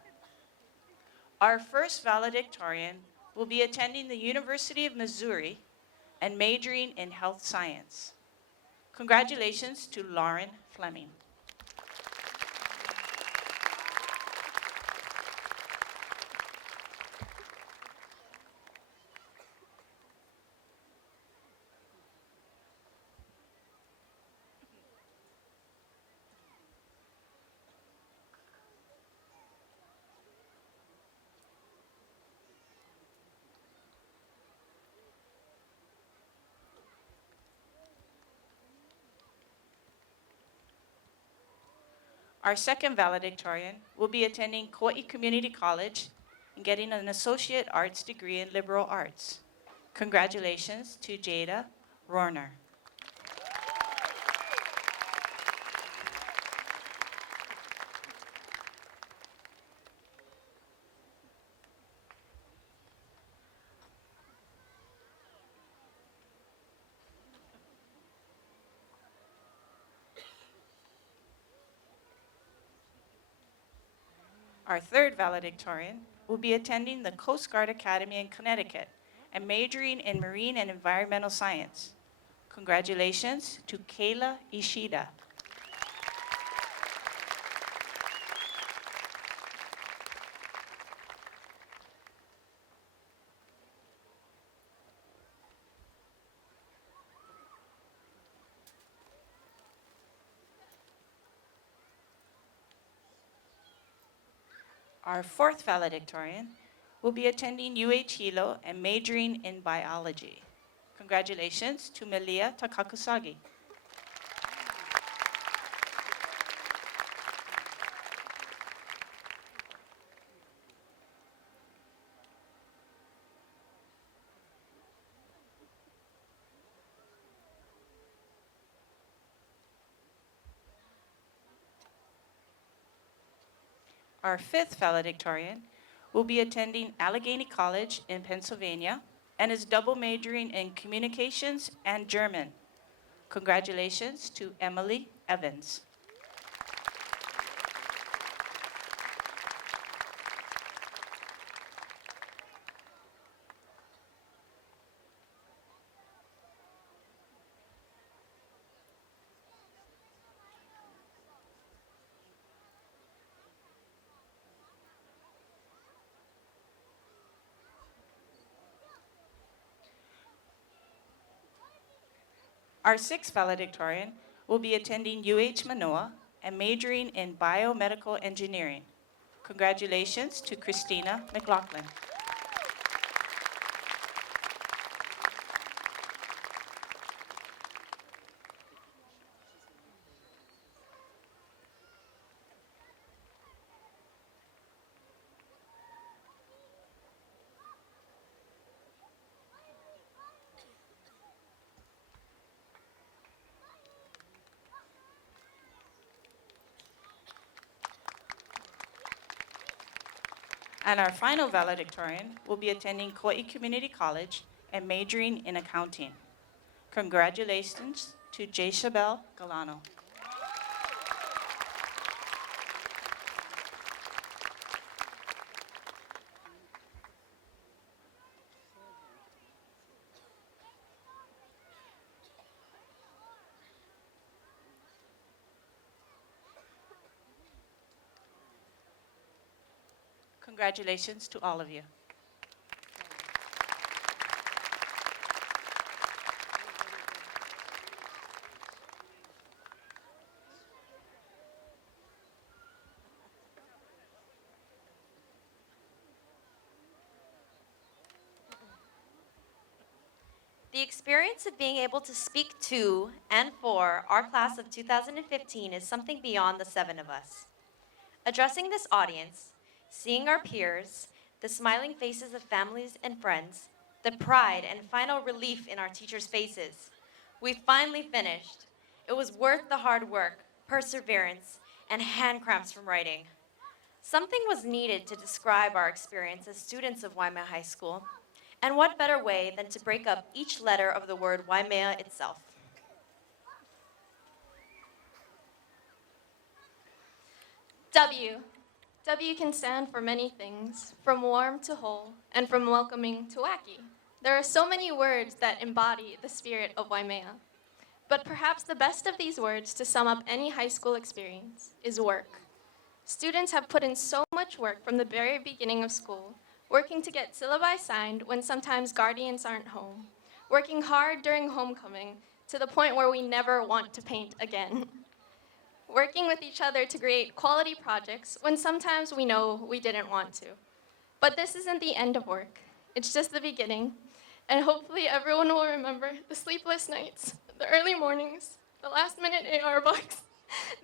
Our first valedictorian will be attending the University of Missouri and majoring in health science. Congratulations to Lauren Fleming. Our second valedictorian will be attending Kauai Community College and getting an Associate Arts degree in Liberal Arts. Congratulations to Jada Rorner. Our third valedictorian will be attending the Coast Guard Academy in Connecticut and majoring in marine and environmental science. Congratulations to Kayla Ishida. Our fourth valedictorian will be attending UH Hilo and majoring in biology. Congratulations to Melia Takakusagi. Our fifth valedictorian will be attending Allegheny College in Pennsylvania and is double majoring in communications and German. Congratulations to Emily Evans. Our sixth valedictorian will be attending UH Manoa and majoring in biomedical engineering. Congratulations to Christina McLaughlin. And our final valedictorian will be attending Kauai Community College and majoring in accounting. Congratulations to Jayshabel Galano. Congratulations to all of you. The experience of being able to speak to and for our class of 2015 is something beyond the seven of us. Addressing this audience, seeing our peers, the smiling faces of families and friends, the pride and final relief in our teachers' faces. We finally finished. It was worth the hard work, perseverance, and hand cramps from writing. Something was needed to describe our experience as students of Waimea High School. And what better way than to break up each letter of the word Waimea itself? W. W can stand for many things, from warm to whole, and from welcoming to wacky. There are so many words that embody the spirit of Waimea. But perhaps the best of these words to sum up any high school experience is work. Students have put in so much work from the very beginning of school, working to get syllabi signed when sometimes guardians aren't home, working hard during homecoming to the point where we never want to paint again, working with each other to create quality projects when sometimes we know we didn't want to. But this isn't the end of work. It's just the beginning, and hopefully everyone will remember the sleepless nights, the early mornings, the last-minute AR bugs,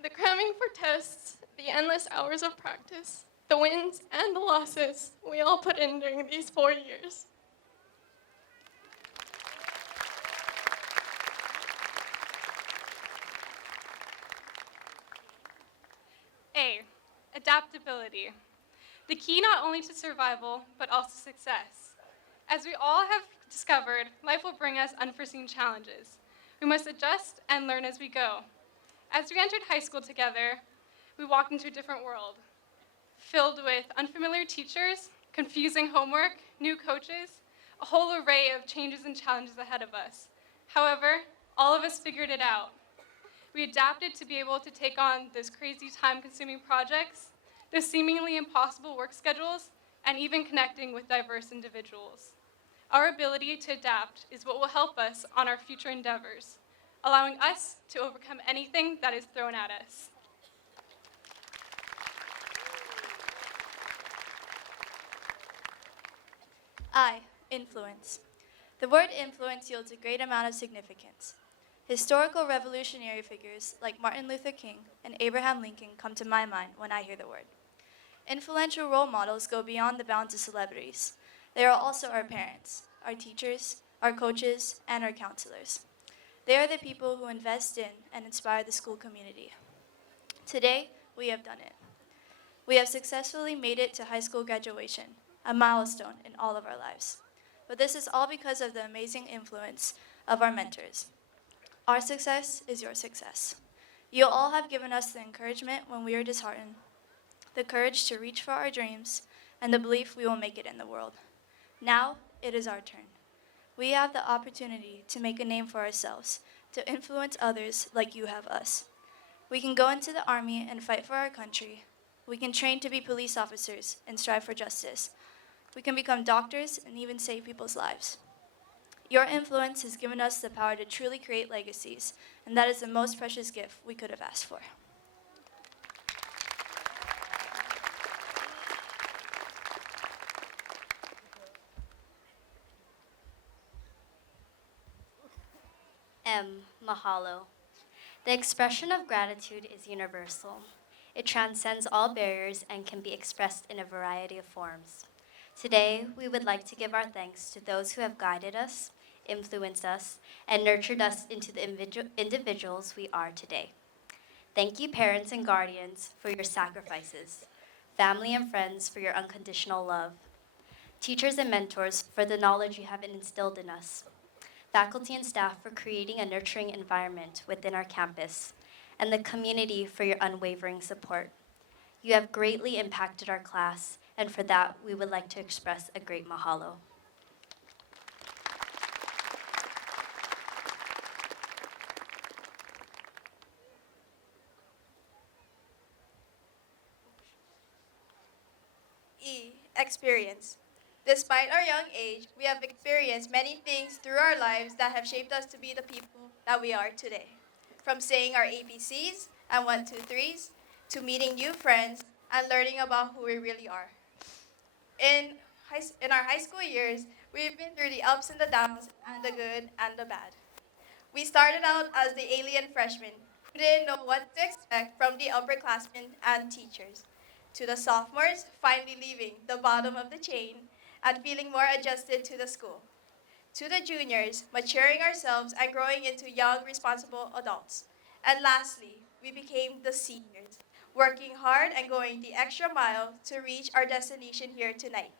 the cramming for tests, the endless hours of practice, the wins and the losses we all put in during these 4 years. A, adaptability. The key not only to survival, but also success. As we all have discovered, life will bring us unforeseen challenges. We must adjust and learn as we go. As we entered high school together, we walked into a different world, filled with unfamiliar teachers, confusing homework, new coaches, a whole array of changes and challenges ahead of us. However, all of us figured it out. We adapted to be able to take on those crazy time-consuming projects, those seemingly impossible work schedules, and even connecting with diverse individuals. Our ability to adapt is what will help us on our future endeavors, allowing us to overcome anything that is thrown at us. I, influence. The word influence yields a great amount of significance. Historical revolutionary figures like Martin Luther King and Abraham Lincoln come to my mind when I hear the word. Influential role models go beyond the bounds of celebrities. They are also our parents, our teachers, our coaches, and our counselors. They are the people who invest in and inspire the school community. Today, we have done it. We have successfully made it to high school graduation, a milestone in all of our lives. But this is all because of the amazing influence of our mentors. Our success is your success. You all have given us the encouragement when we are disheartened, the courage to reach for our dreams, and the belief we will make it in the world. Now, it is our turn. We have the opportunity to make a name for ourselves, to influence others like you have us. We can go into the army and fight for our country. We can train to be police officers and strive for justice. We can become doctors and even save people's lives. Your influence has given us the power to truly create legacies, and that is the most precious gift we could have asked for. M. Mahalo. The expression of gratitude is universal. It transcends all barriers and can be expressed in a variety of forms. Today, we would like to give our thanks to those who have guided us, influenced us, and nurtured us into the individuals we are today. Thank you, parents and guardians, for your sacrifices, family and friends for your unconditional love. teachers and mentors for the knowledge you have instilled in us, faculty and staff for creating a nurturing environment within our campus, and the community for your unwavering support. You have greatly impacted our class, and for that, we would like to express a great mahalo. E. Experience. Despite our young age, we have experienced many things through our lives that have shaped us to be the people that we are today. From saying our ABCs and 1, 2, 3s, to meeting new friends and learning about who we really are. In our high school years, we've been through the ups and the downs and the good and the bad. We started out as the alien freshmen who didn't know what to expect from the upperclassmen and teachers, to the sophomores finally leaving the bottom of the chain and feeling more adjusted to the school, to the juniors maturing ourselves and growing into young, responsible adults. And lastly, we became the seniors, working hard and going the extra mile to reach our destination here tonight.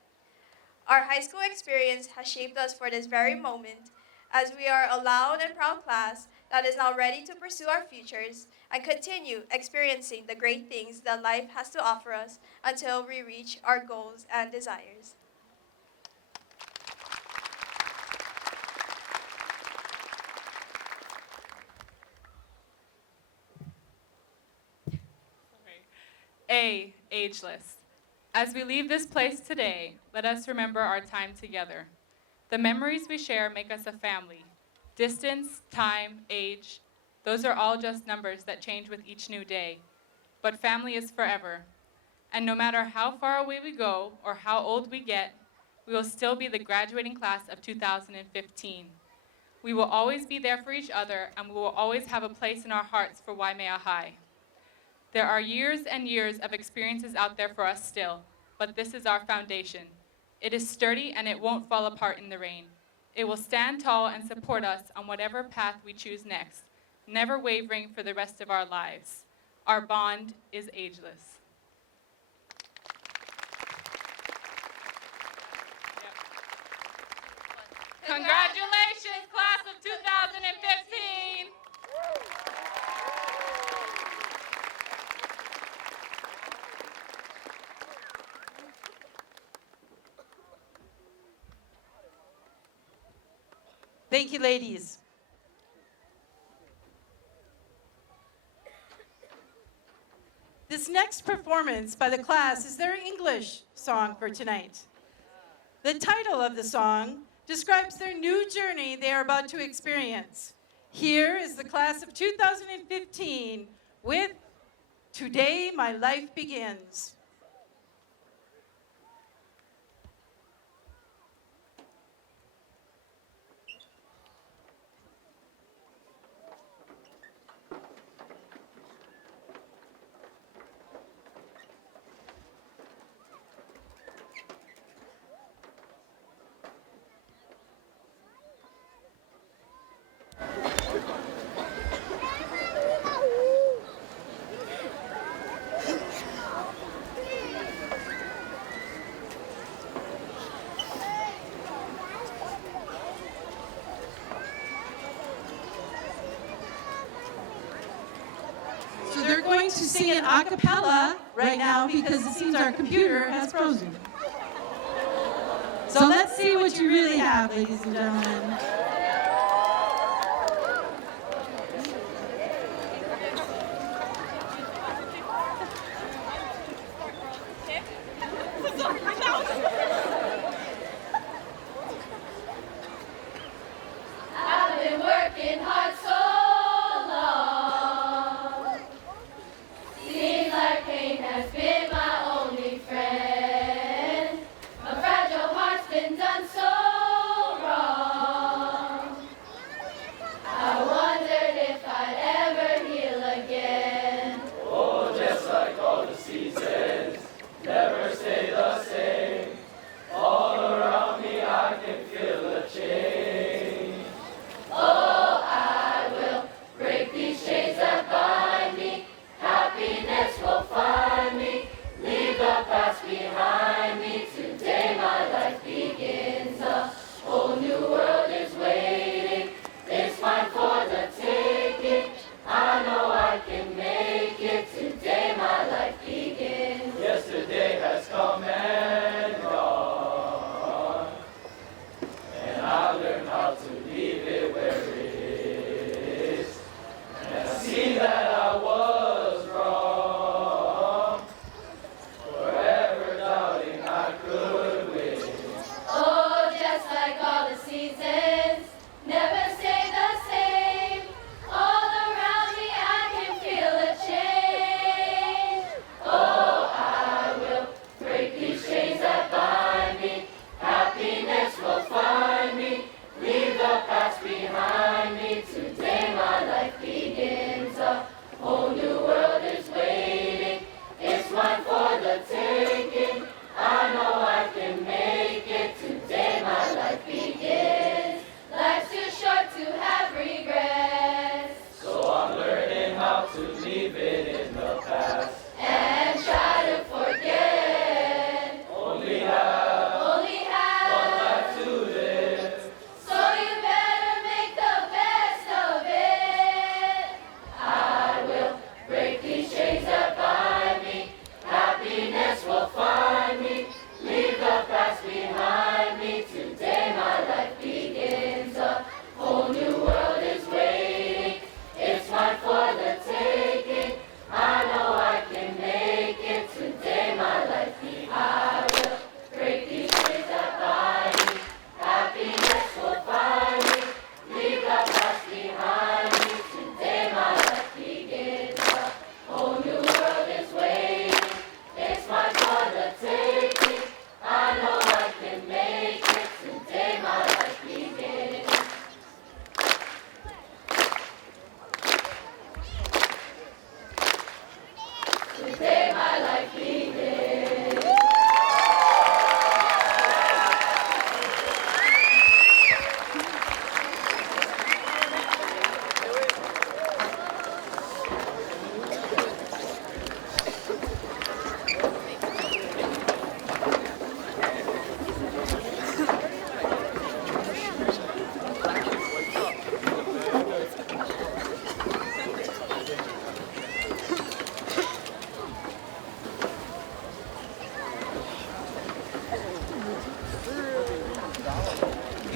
Our high school experience has shaped us for this very moment, as we are a loud and proud class that is now ready to pursue our futures and continue experiencing the great things that life has to offer us until we reach our goals and desires. A, ageless. As we leave this place today, let us remember our time together. The memories we share make us a family. Distance, time, age, those are all just numbers that change with each new day. But family is forever. And no matter how far away we go or how old we get, we will still be the graduating class of 2015. We will always be there for each other, and we will always have a place in our hearts for Waimea High. There are years and years of experiences out there for us still, but this is our foundation. It is sturdy and it won't fall apart in the rain. It will stand tall and support us on whatever path we choose next, never wavering for the rest of our lives. Our bond is ageless. Congratulations, class of 2015! Thank you, ladies. This next performance by the class is their English song for tonight. The title of the song describes their new journey they are about to experience. Here is the class of 2015 with Today My Life Begins. So they're going to sing it a cappella right now because it seems our computer has frozen. So let's see what you really have, ladies and gentlemen. I've been working hard so long. Seems like pain has been my only friend. A fragile heart's been done so wrong.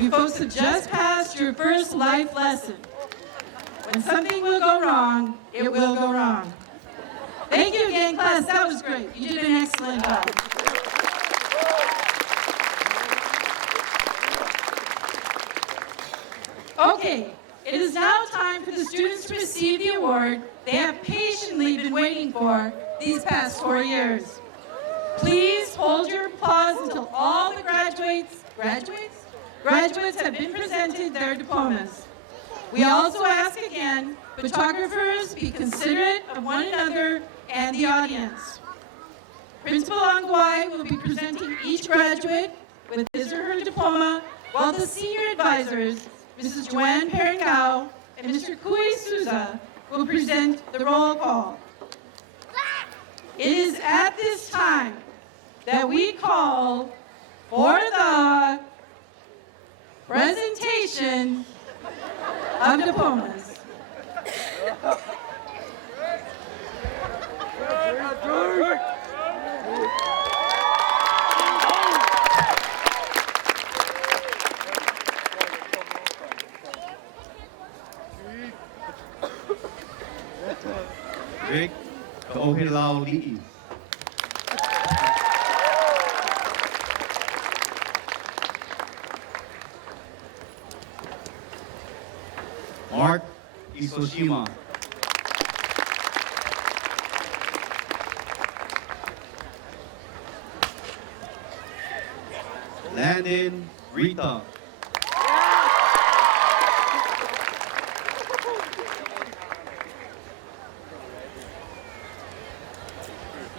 You folks have just passed your first life lesson. When something will go wrong, it will go wrong. Thank you again, class. That was great. You did an excellent job. Okay, it is now time for the students to receive the award they have patiently been waiting for these past 4 years. Please hold your applause until all the graduates have been presented their diplomas. We also ask again, photographers, be considerate of one another and the audience. Principal Angwai will be presenting each graduate with his or her diploma, while the senior advisors, Mrs. Joanne Perengao and Mr. Kui Souza, will present the roll call. It is at this time that we call for the presentation of diplomas. Rick Kaohilau Li'i. Mark Isoshima. Landon Rita.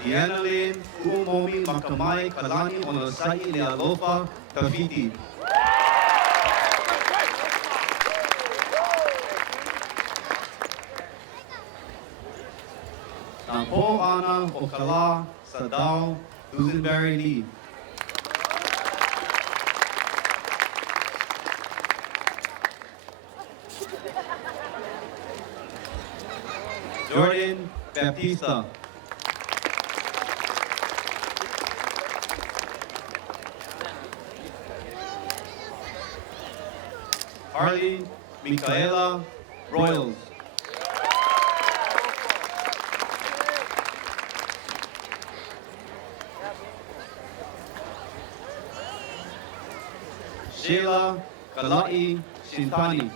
Dianalyn Umomi Makamai Kalani Onosai Lealofa Tafiti. Tampo Ana Okala Sadao Dusenberry Lee. Jordan Baptista. Harley Michaela Royals. Sheila Kalai Shintani.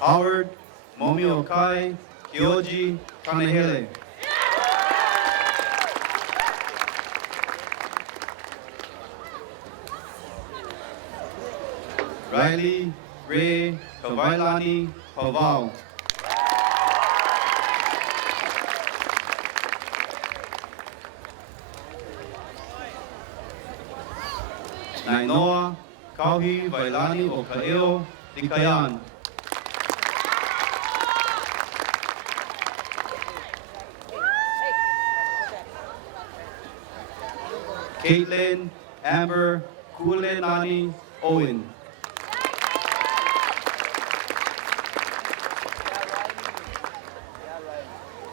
Howard Momiokai Kyoji Kanehele. Riley Ray Kawailani Pavao. Nainoa Kauhi Vailani Okaeo Dikayan. Caitlin Amber Kulenani Owen.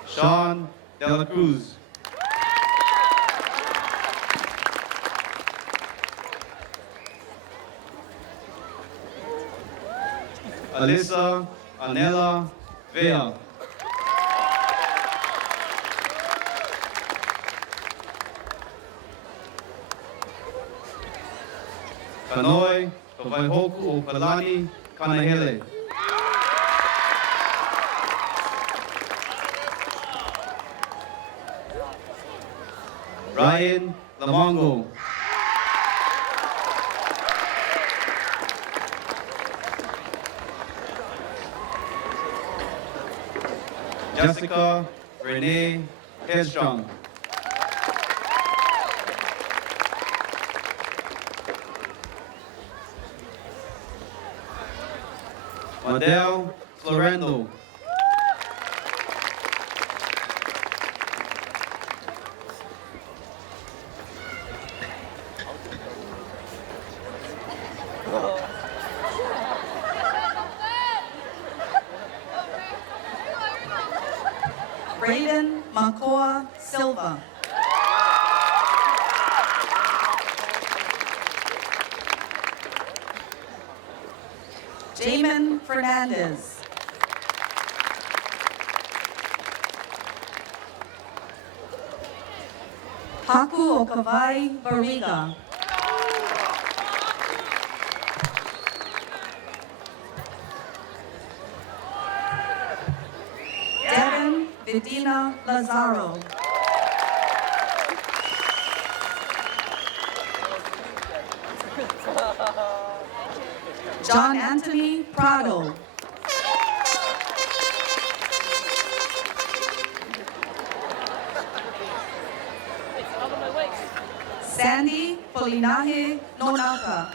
Sean Dela Cruz. Alyssa Anela Vea. Kanoi Kawaihoku o Kalani Kanahele. Ryan Lamongo. Jessica Renee Headstrong. Madel Florendo. Braden Makoa Silva. Jamin Fernandez. Haku Okavai Bariga. Devin Vidina Lazaro. John Anthony Prado. Sandy Polinahe Nonaka.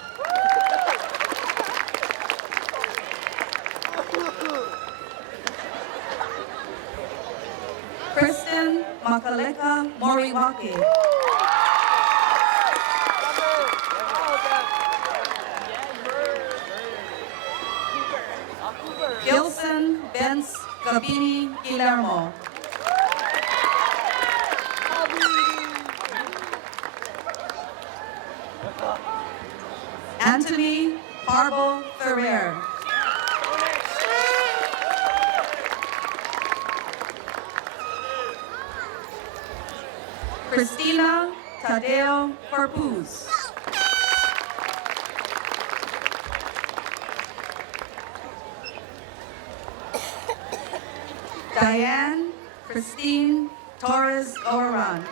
Kristen Makaleka Moriwake. Gilson Benz Gabini Guillermo. Anthony Parbo Ferrer. Christina Tadeo Corpuz. Diane Christine Torres Oran.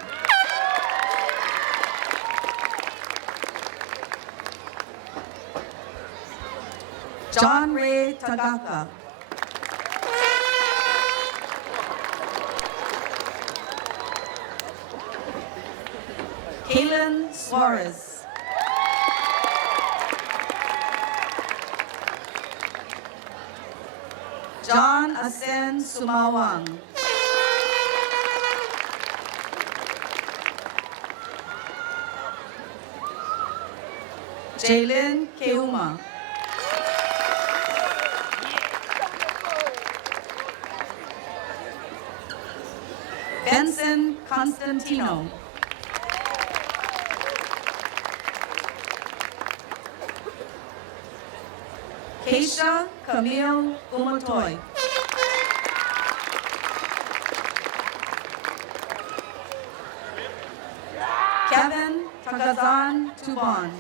John Ray Tagaka. Kaylin Suarez. John Asen Sumawang. Jaylin Keuma. Benson Constantino. Keisha Camille Umotoy. Kevin Tagazan Tubon.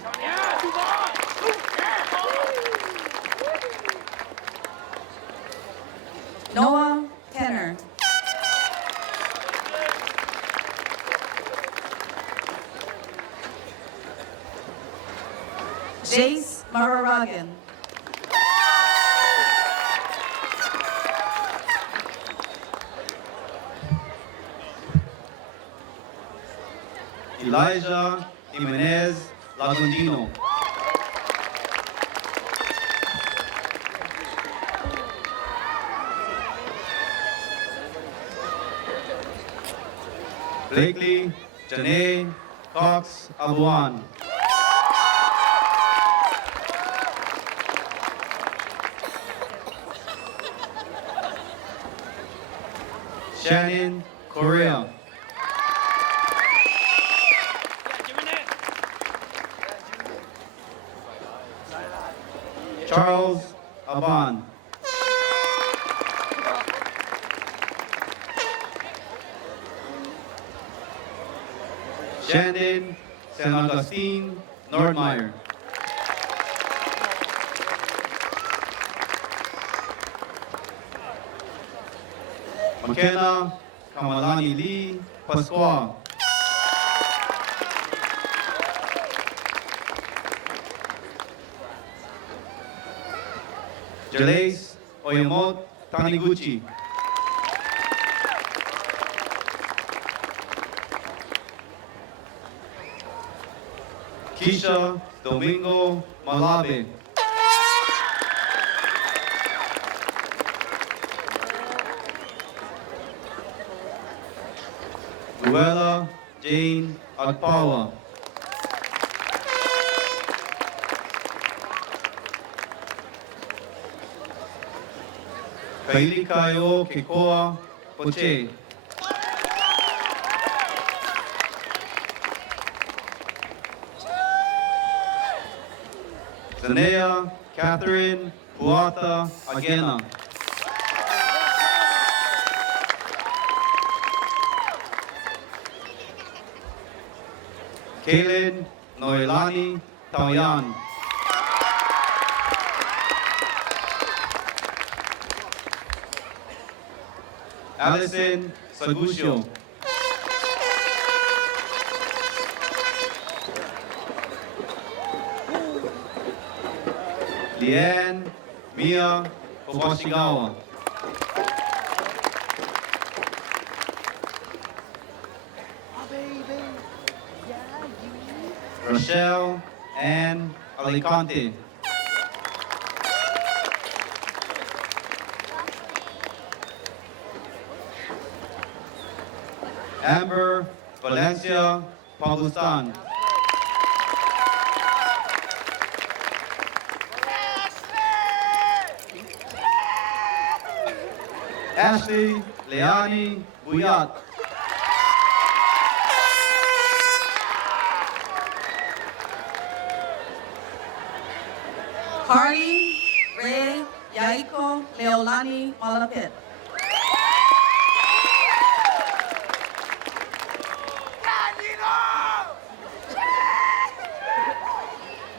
Noah Kenner. Jace Mararagan. Elijah Jimenez Lagundino. Blakely Janae Cox Abuan. Shannon Correa. Charles Aban. Shandon San Augustine Nordmeyer. McKenna Kamalani Lee Pasqua. Jalace Oyamot Taniguchi. Keisha Domingo Malabe. Luella Jane Agpawa. Kaili Kayo Kikoa Poche. Zanea Catherine Puata Agena. Kaylin Noelani Taoyan. Allison Sagusio. Leanne Mia Hobashigawa. Rochelle Ann Alicante. Amber Valencia Pabustan. Ashley Leani Buyat. Carly Ray Yaiko Leolani Malapit.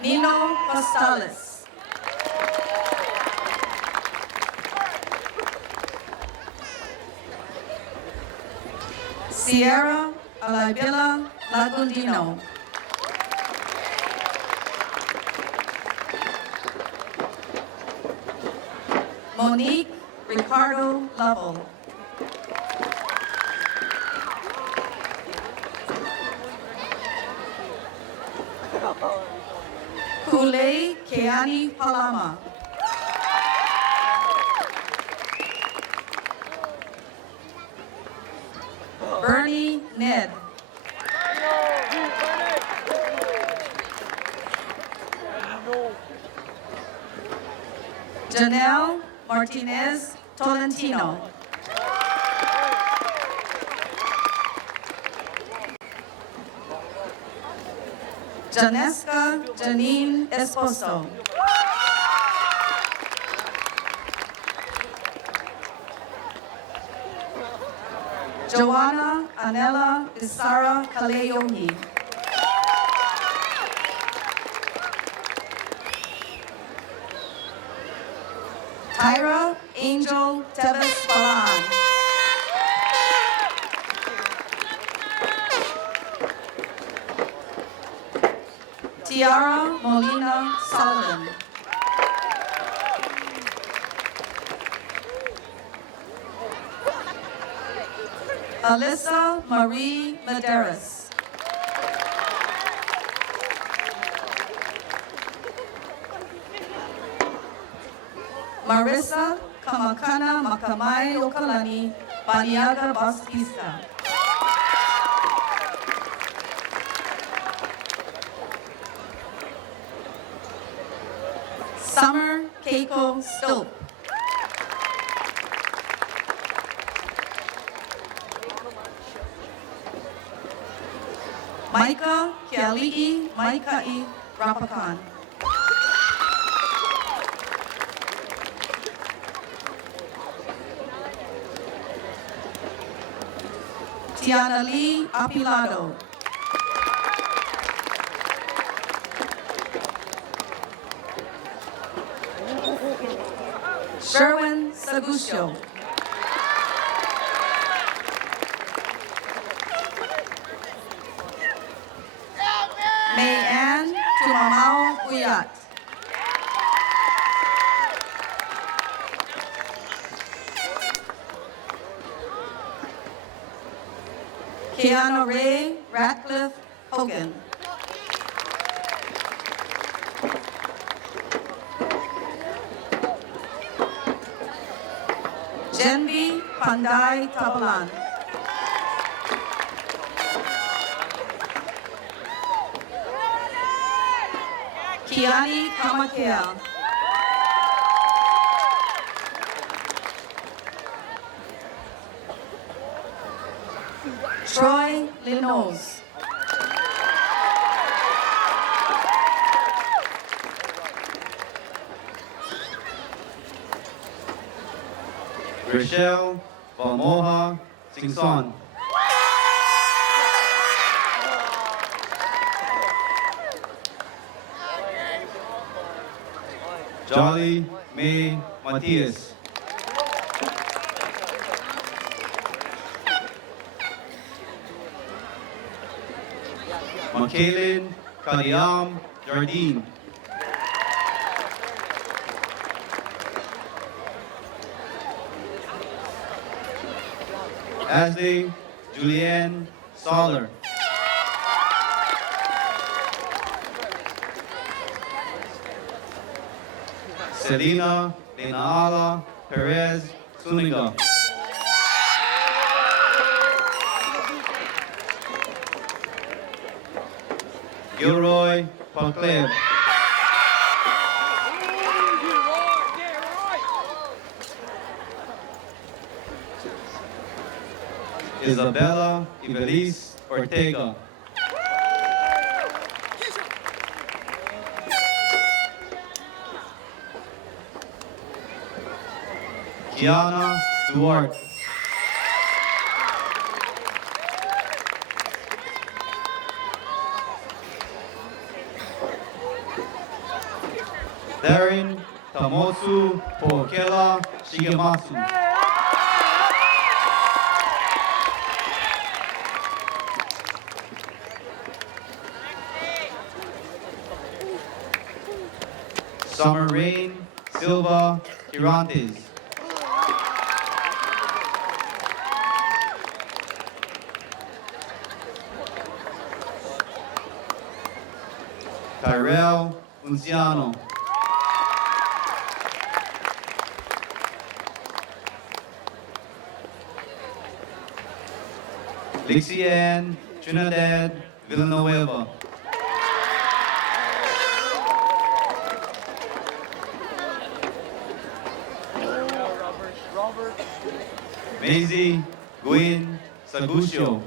Nino Costales. Sierra Alibilla Lagundino. Monique Ricardo Lovell. Kulei Keani Palama. Bernie Ned. Janelle Martinez Tolentino. Janesca Janine Esposo. Joanna Anela Isara Kaleyohi. Tyra Angel Teves Balan. Tiara Molina Sullivan. Alyssa Marie Medeiros. Marissa Kamakana Makamai Okalani Baniaga Bautista. Summer Keiko Stope. Micah Kiali'i Maikai Rapakan. Tiana Lee Apilado. Sherwin Sagusio. May-Ann Tumamao Buyat. Keanu Ray Ratcliffe Hogan. Jenby Pandai Tabalan. Kiani Kamakea. Troy Linoz. Rochelle Valmoha Singson. Jolly May Matias. Makaylin Kadiam Jardine. Ashley Julianne Soller. Selena Lenaala Perez Suniga. Gilroy Pacleb. Isabella Ivelis Ortega. Kiana Duarte. Darren Tamotsu Pokela Shigematsu. Summer Rain Silva Tirantes. Tyrell Unciano. Lixian Trinidad Villanueva. Maisie Gwyn Sagusio.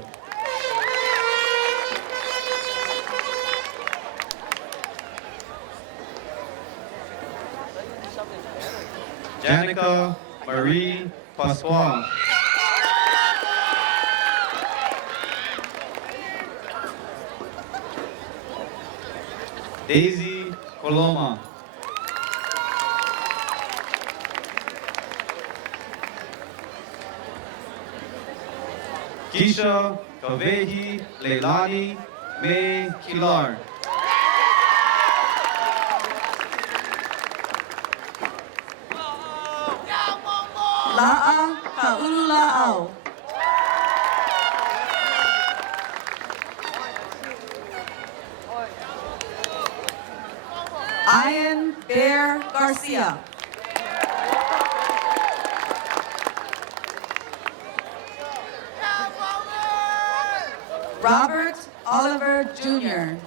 Janica Marie Pasquale. Daisy Coloma. Keisha Kavehi Leilani May Kilar. La'a Kaulula'au. Ian Bear Garcia. Robert Oliver Jr.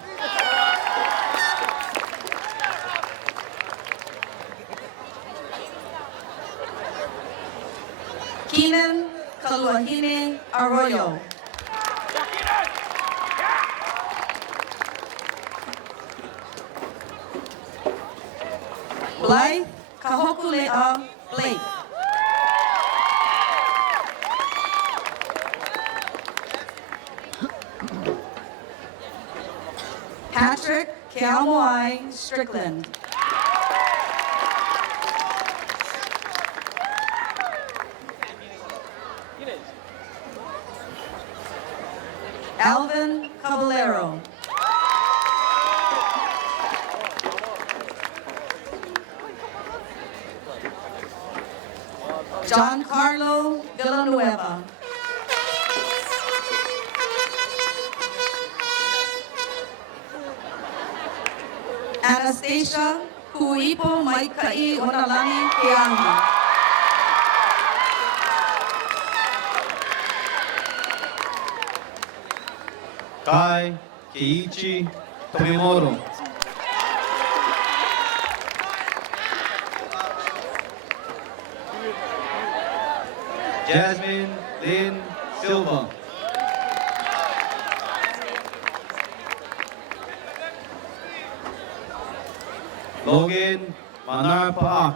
Keenan Kaluahine Arroyo. Blythe Kahokulea Blake. Patrick Keamoai Strickland. Alvin Caballero. Giancarlo Villanueva. Anastasia Huipo Maikai Onalani Keahi. Kai Keiichi Tomimoto. Jasmine Lynn Silva. Logan Manar Paak.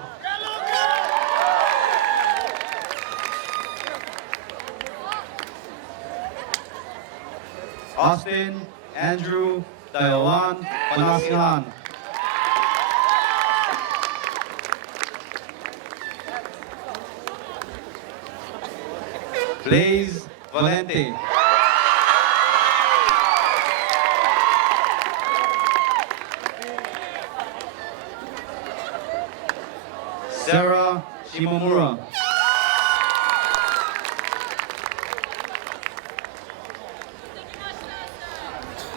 Austin Andrew Dayawan Panasihan. Blaze Valente. Sarah Shimomura.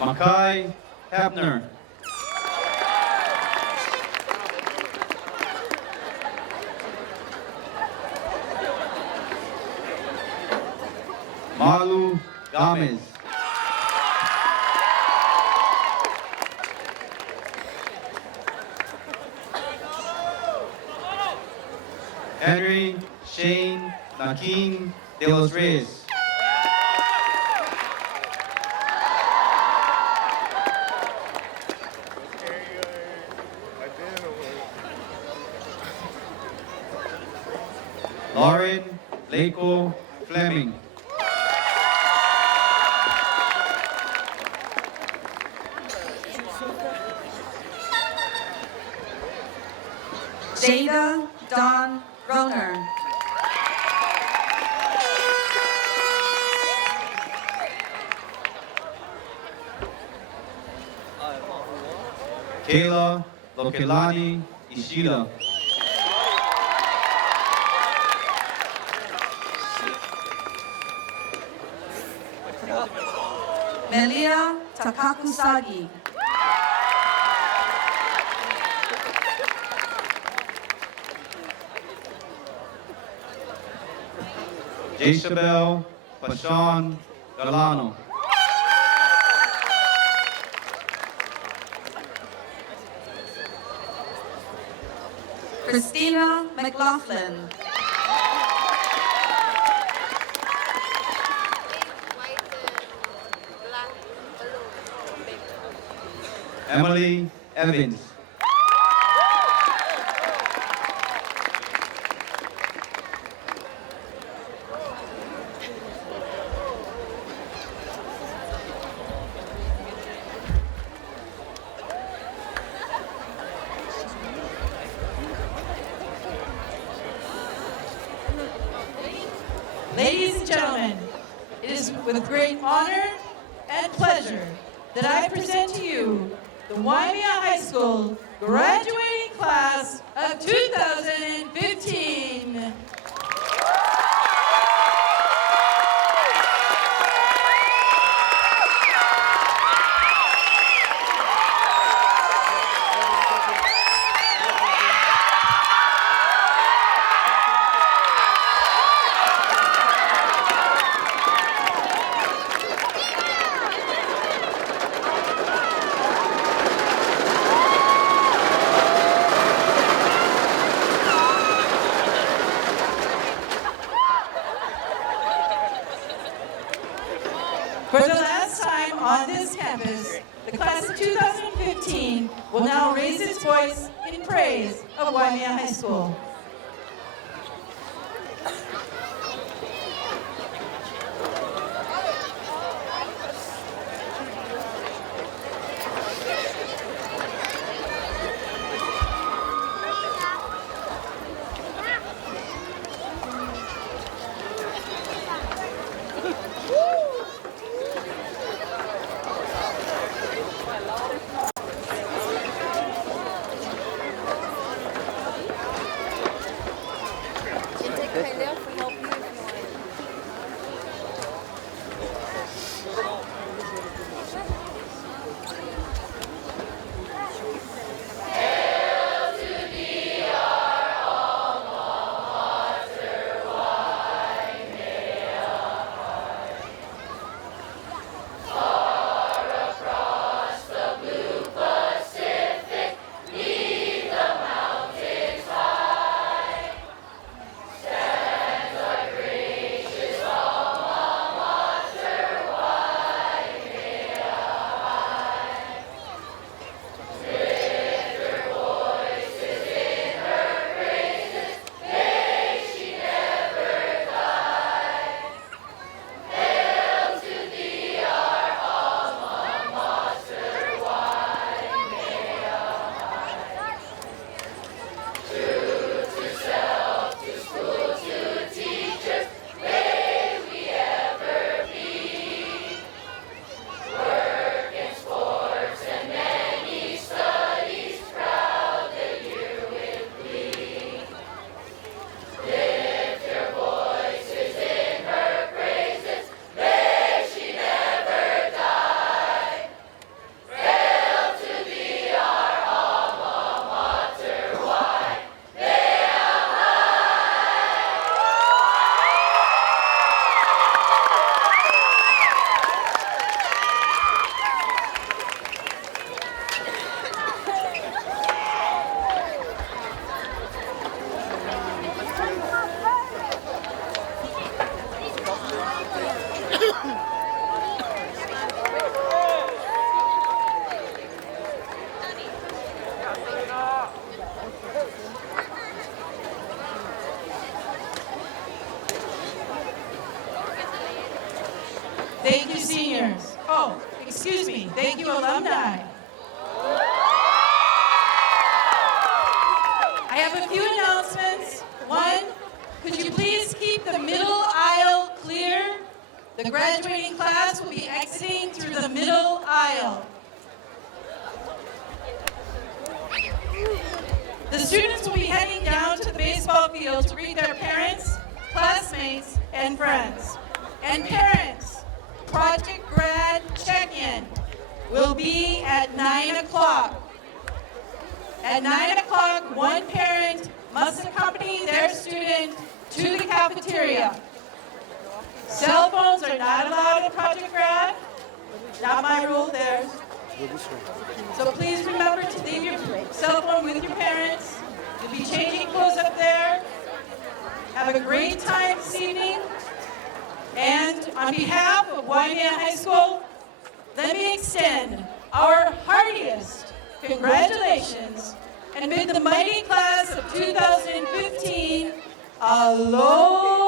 Makai Hepner. Malu Gomez. Henry Shane Nakin de los Reyes. Lauren Leiko Fleming. Jada Dawn Roner. Kayla Lokelani Ishida. Melia Takakusagi. Jachabel Pashawn Galano. Christina McLaughlin. Emily Evans. Ladies and gentlemen, it is with great honor and pleasure that I present to you the Waimea High School graduating class of 2015. For the last time on this campus, the class of 2015 will now raise its voice in praise of Waimea High School. Thank you, seniors. Oh, excuse me. Thank you, alumni. I have a few announcements. One, could you please keep the middle aisle clear? The graduating class will be exiting through the middle aisle. The students will be heading down to the baseball field to greet their parents, classmates, and friends. And parents, Project Grad check-in will be at 9 o'clock. At 9 o'clock, one parent must accompany their student to the cafeteria. Cell phones are not allowed at Project Grad. Not my rule, theirs. So please remember to leave your cell phone with your parents. You'll be changing clothes up there. Have a great time this evening. And on behalf of Waimea High School, let me extend our heartiest congratulations and bid the mighty class of 2015 aloha.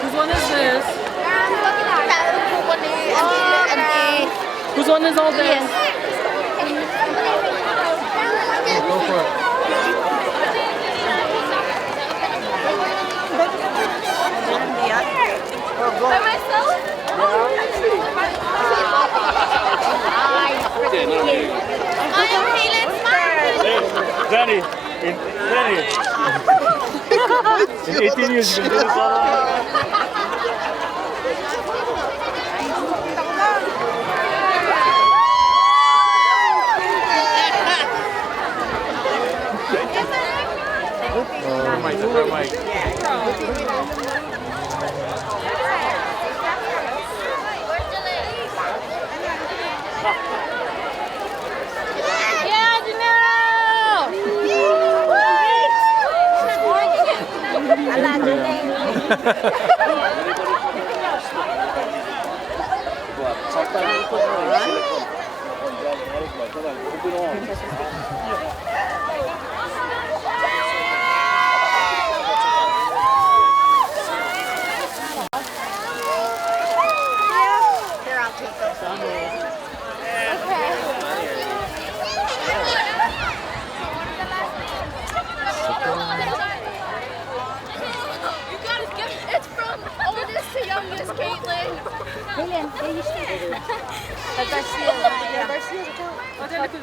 Whose one is this? Whose one is all this? Go for it. By myself? I am Helen Smart. Danny, in 18 years you can do this all.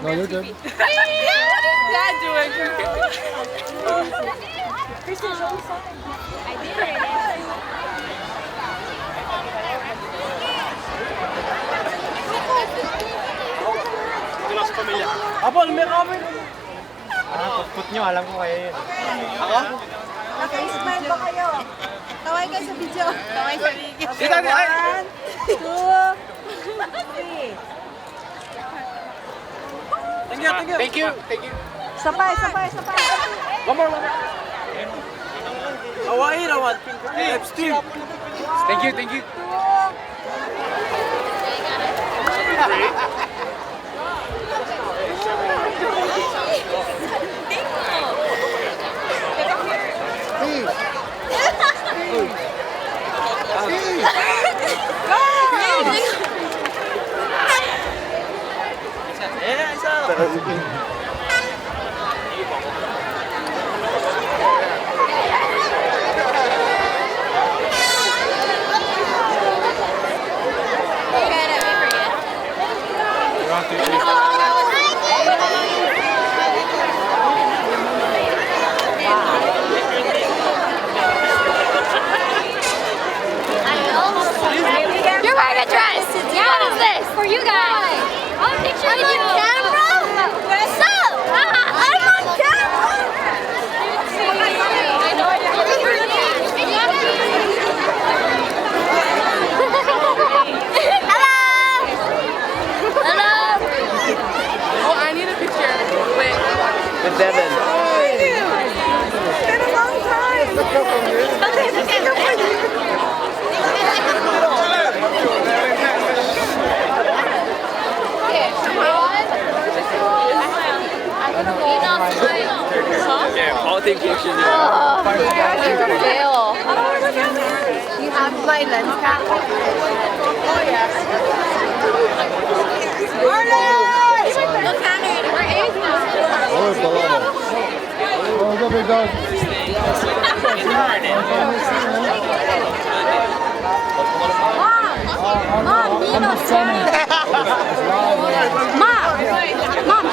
No, you're good. What is that doing? I did it. Apo, may kami. Put nyo, alam ko kayo yun. Ako? Naka-smile ba kayo? Kaway kayo sa video. Kaway sa video. Dito, ay! 1, 2, 3. Thank you, thank you. Thank you, thank you. Sapay, sapay, sapay. One more. Hawaiian, I want. Steve. Thank you, thank you. You're wearing a dress. Yeah. What is this? For you guys. I'm on camera? What's up? I'm on camera. Hello. Oh, I need a picture. Wait. With Devin. It's been a long time. I'll take pictures. Fail. You have my lens cap? Oh, yes. Look at me. We're A's now. Mom, Nino's turning. Mom,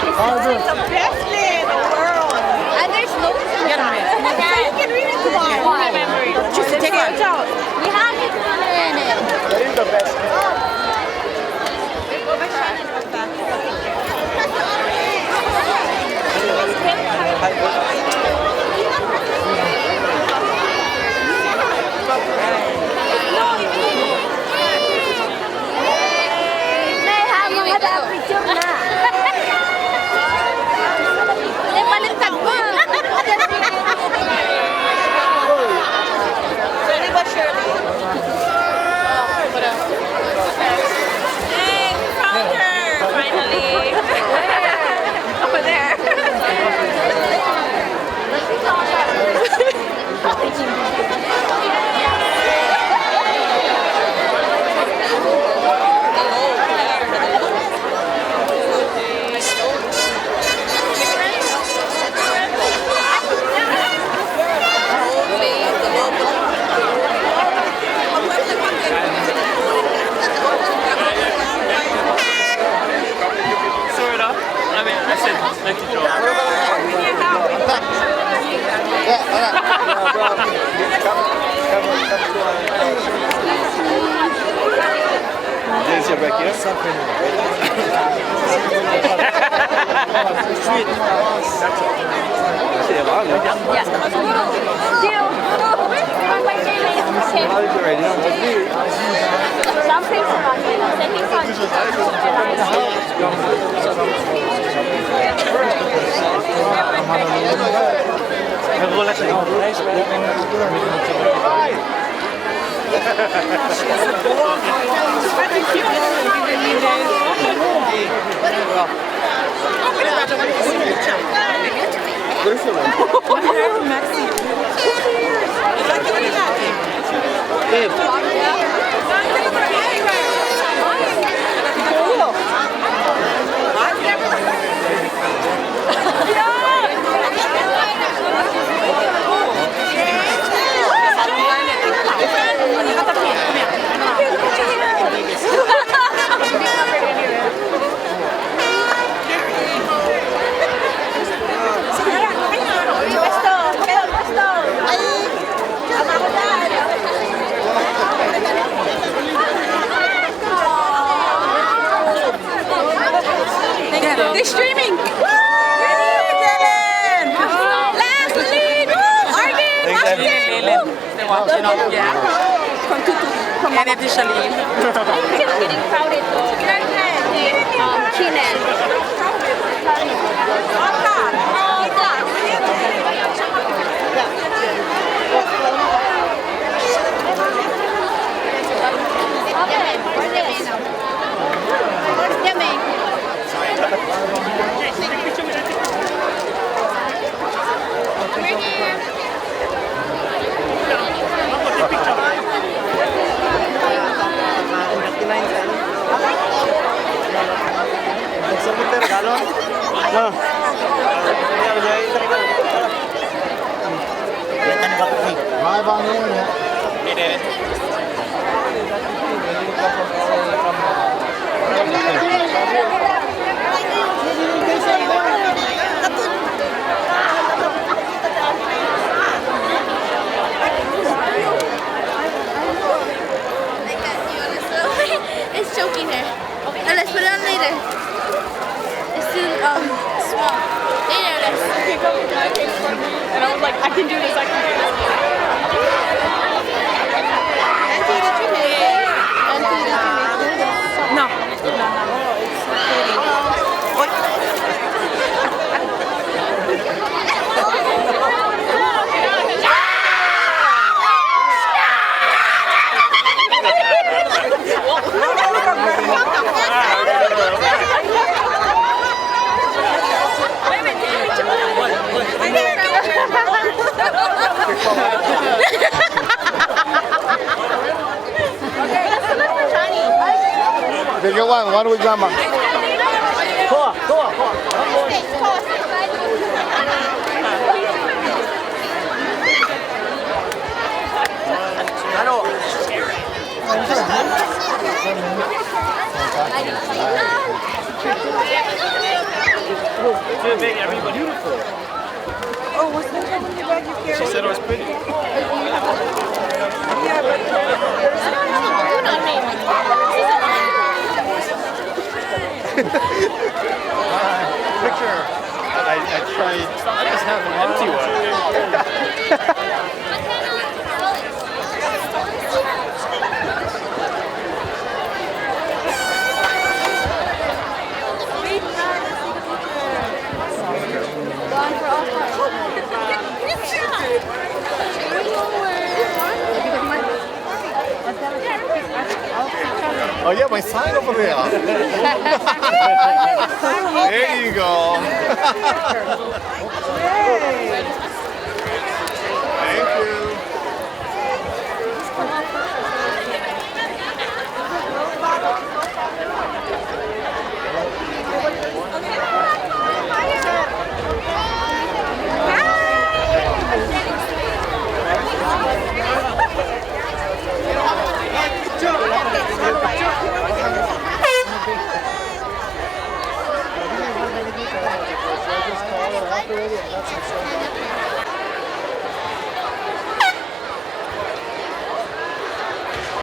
she's the best day in the world. And there's loads of them. So you can read it tomorrow. Just take it out. We have it in it. That is the best. Back here. Sweet. They're streaming. Last lead. Arvin. They're watching on the gap. And additionally, Getting crowded though. Keenan. It's choking her. Okay. Let's put it on later. It's still small. Later, let's. and I was like, I can do this, I can do this. Auntie, did you make it? Auntie, did you make it? No. Wait a minute. Bigger one with grandma. Too big, everybody. Beautiful. Oh, what's that one in the bag you carry? She said it was pretty. Yeah, but Picture. I tried. I just have an empty one. Oh yeah, my sign over there. There you go. Thank you.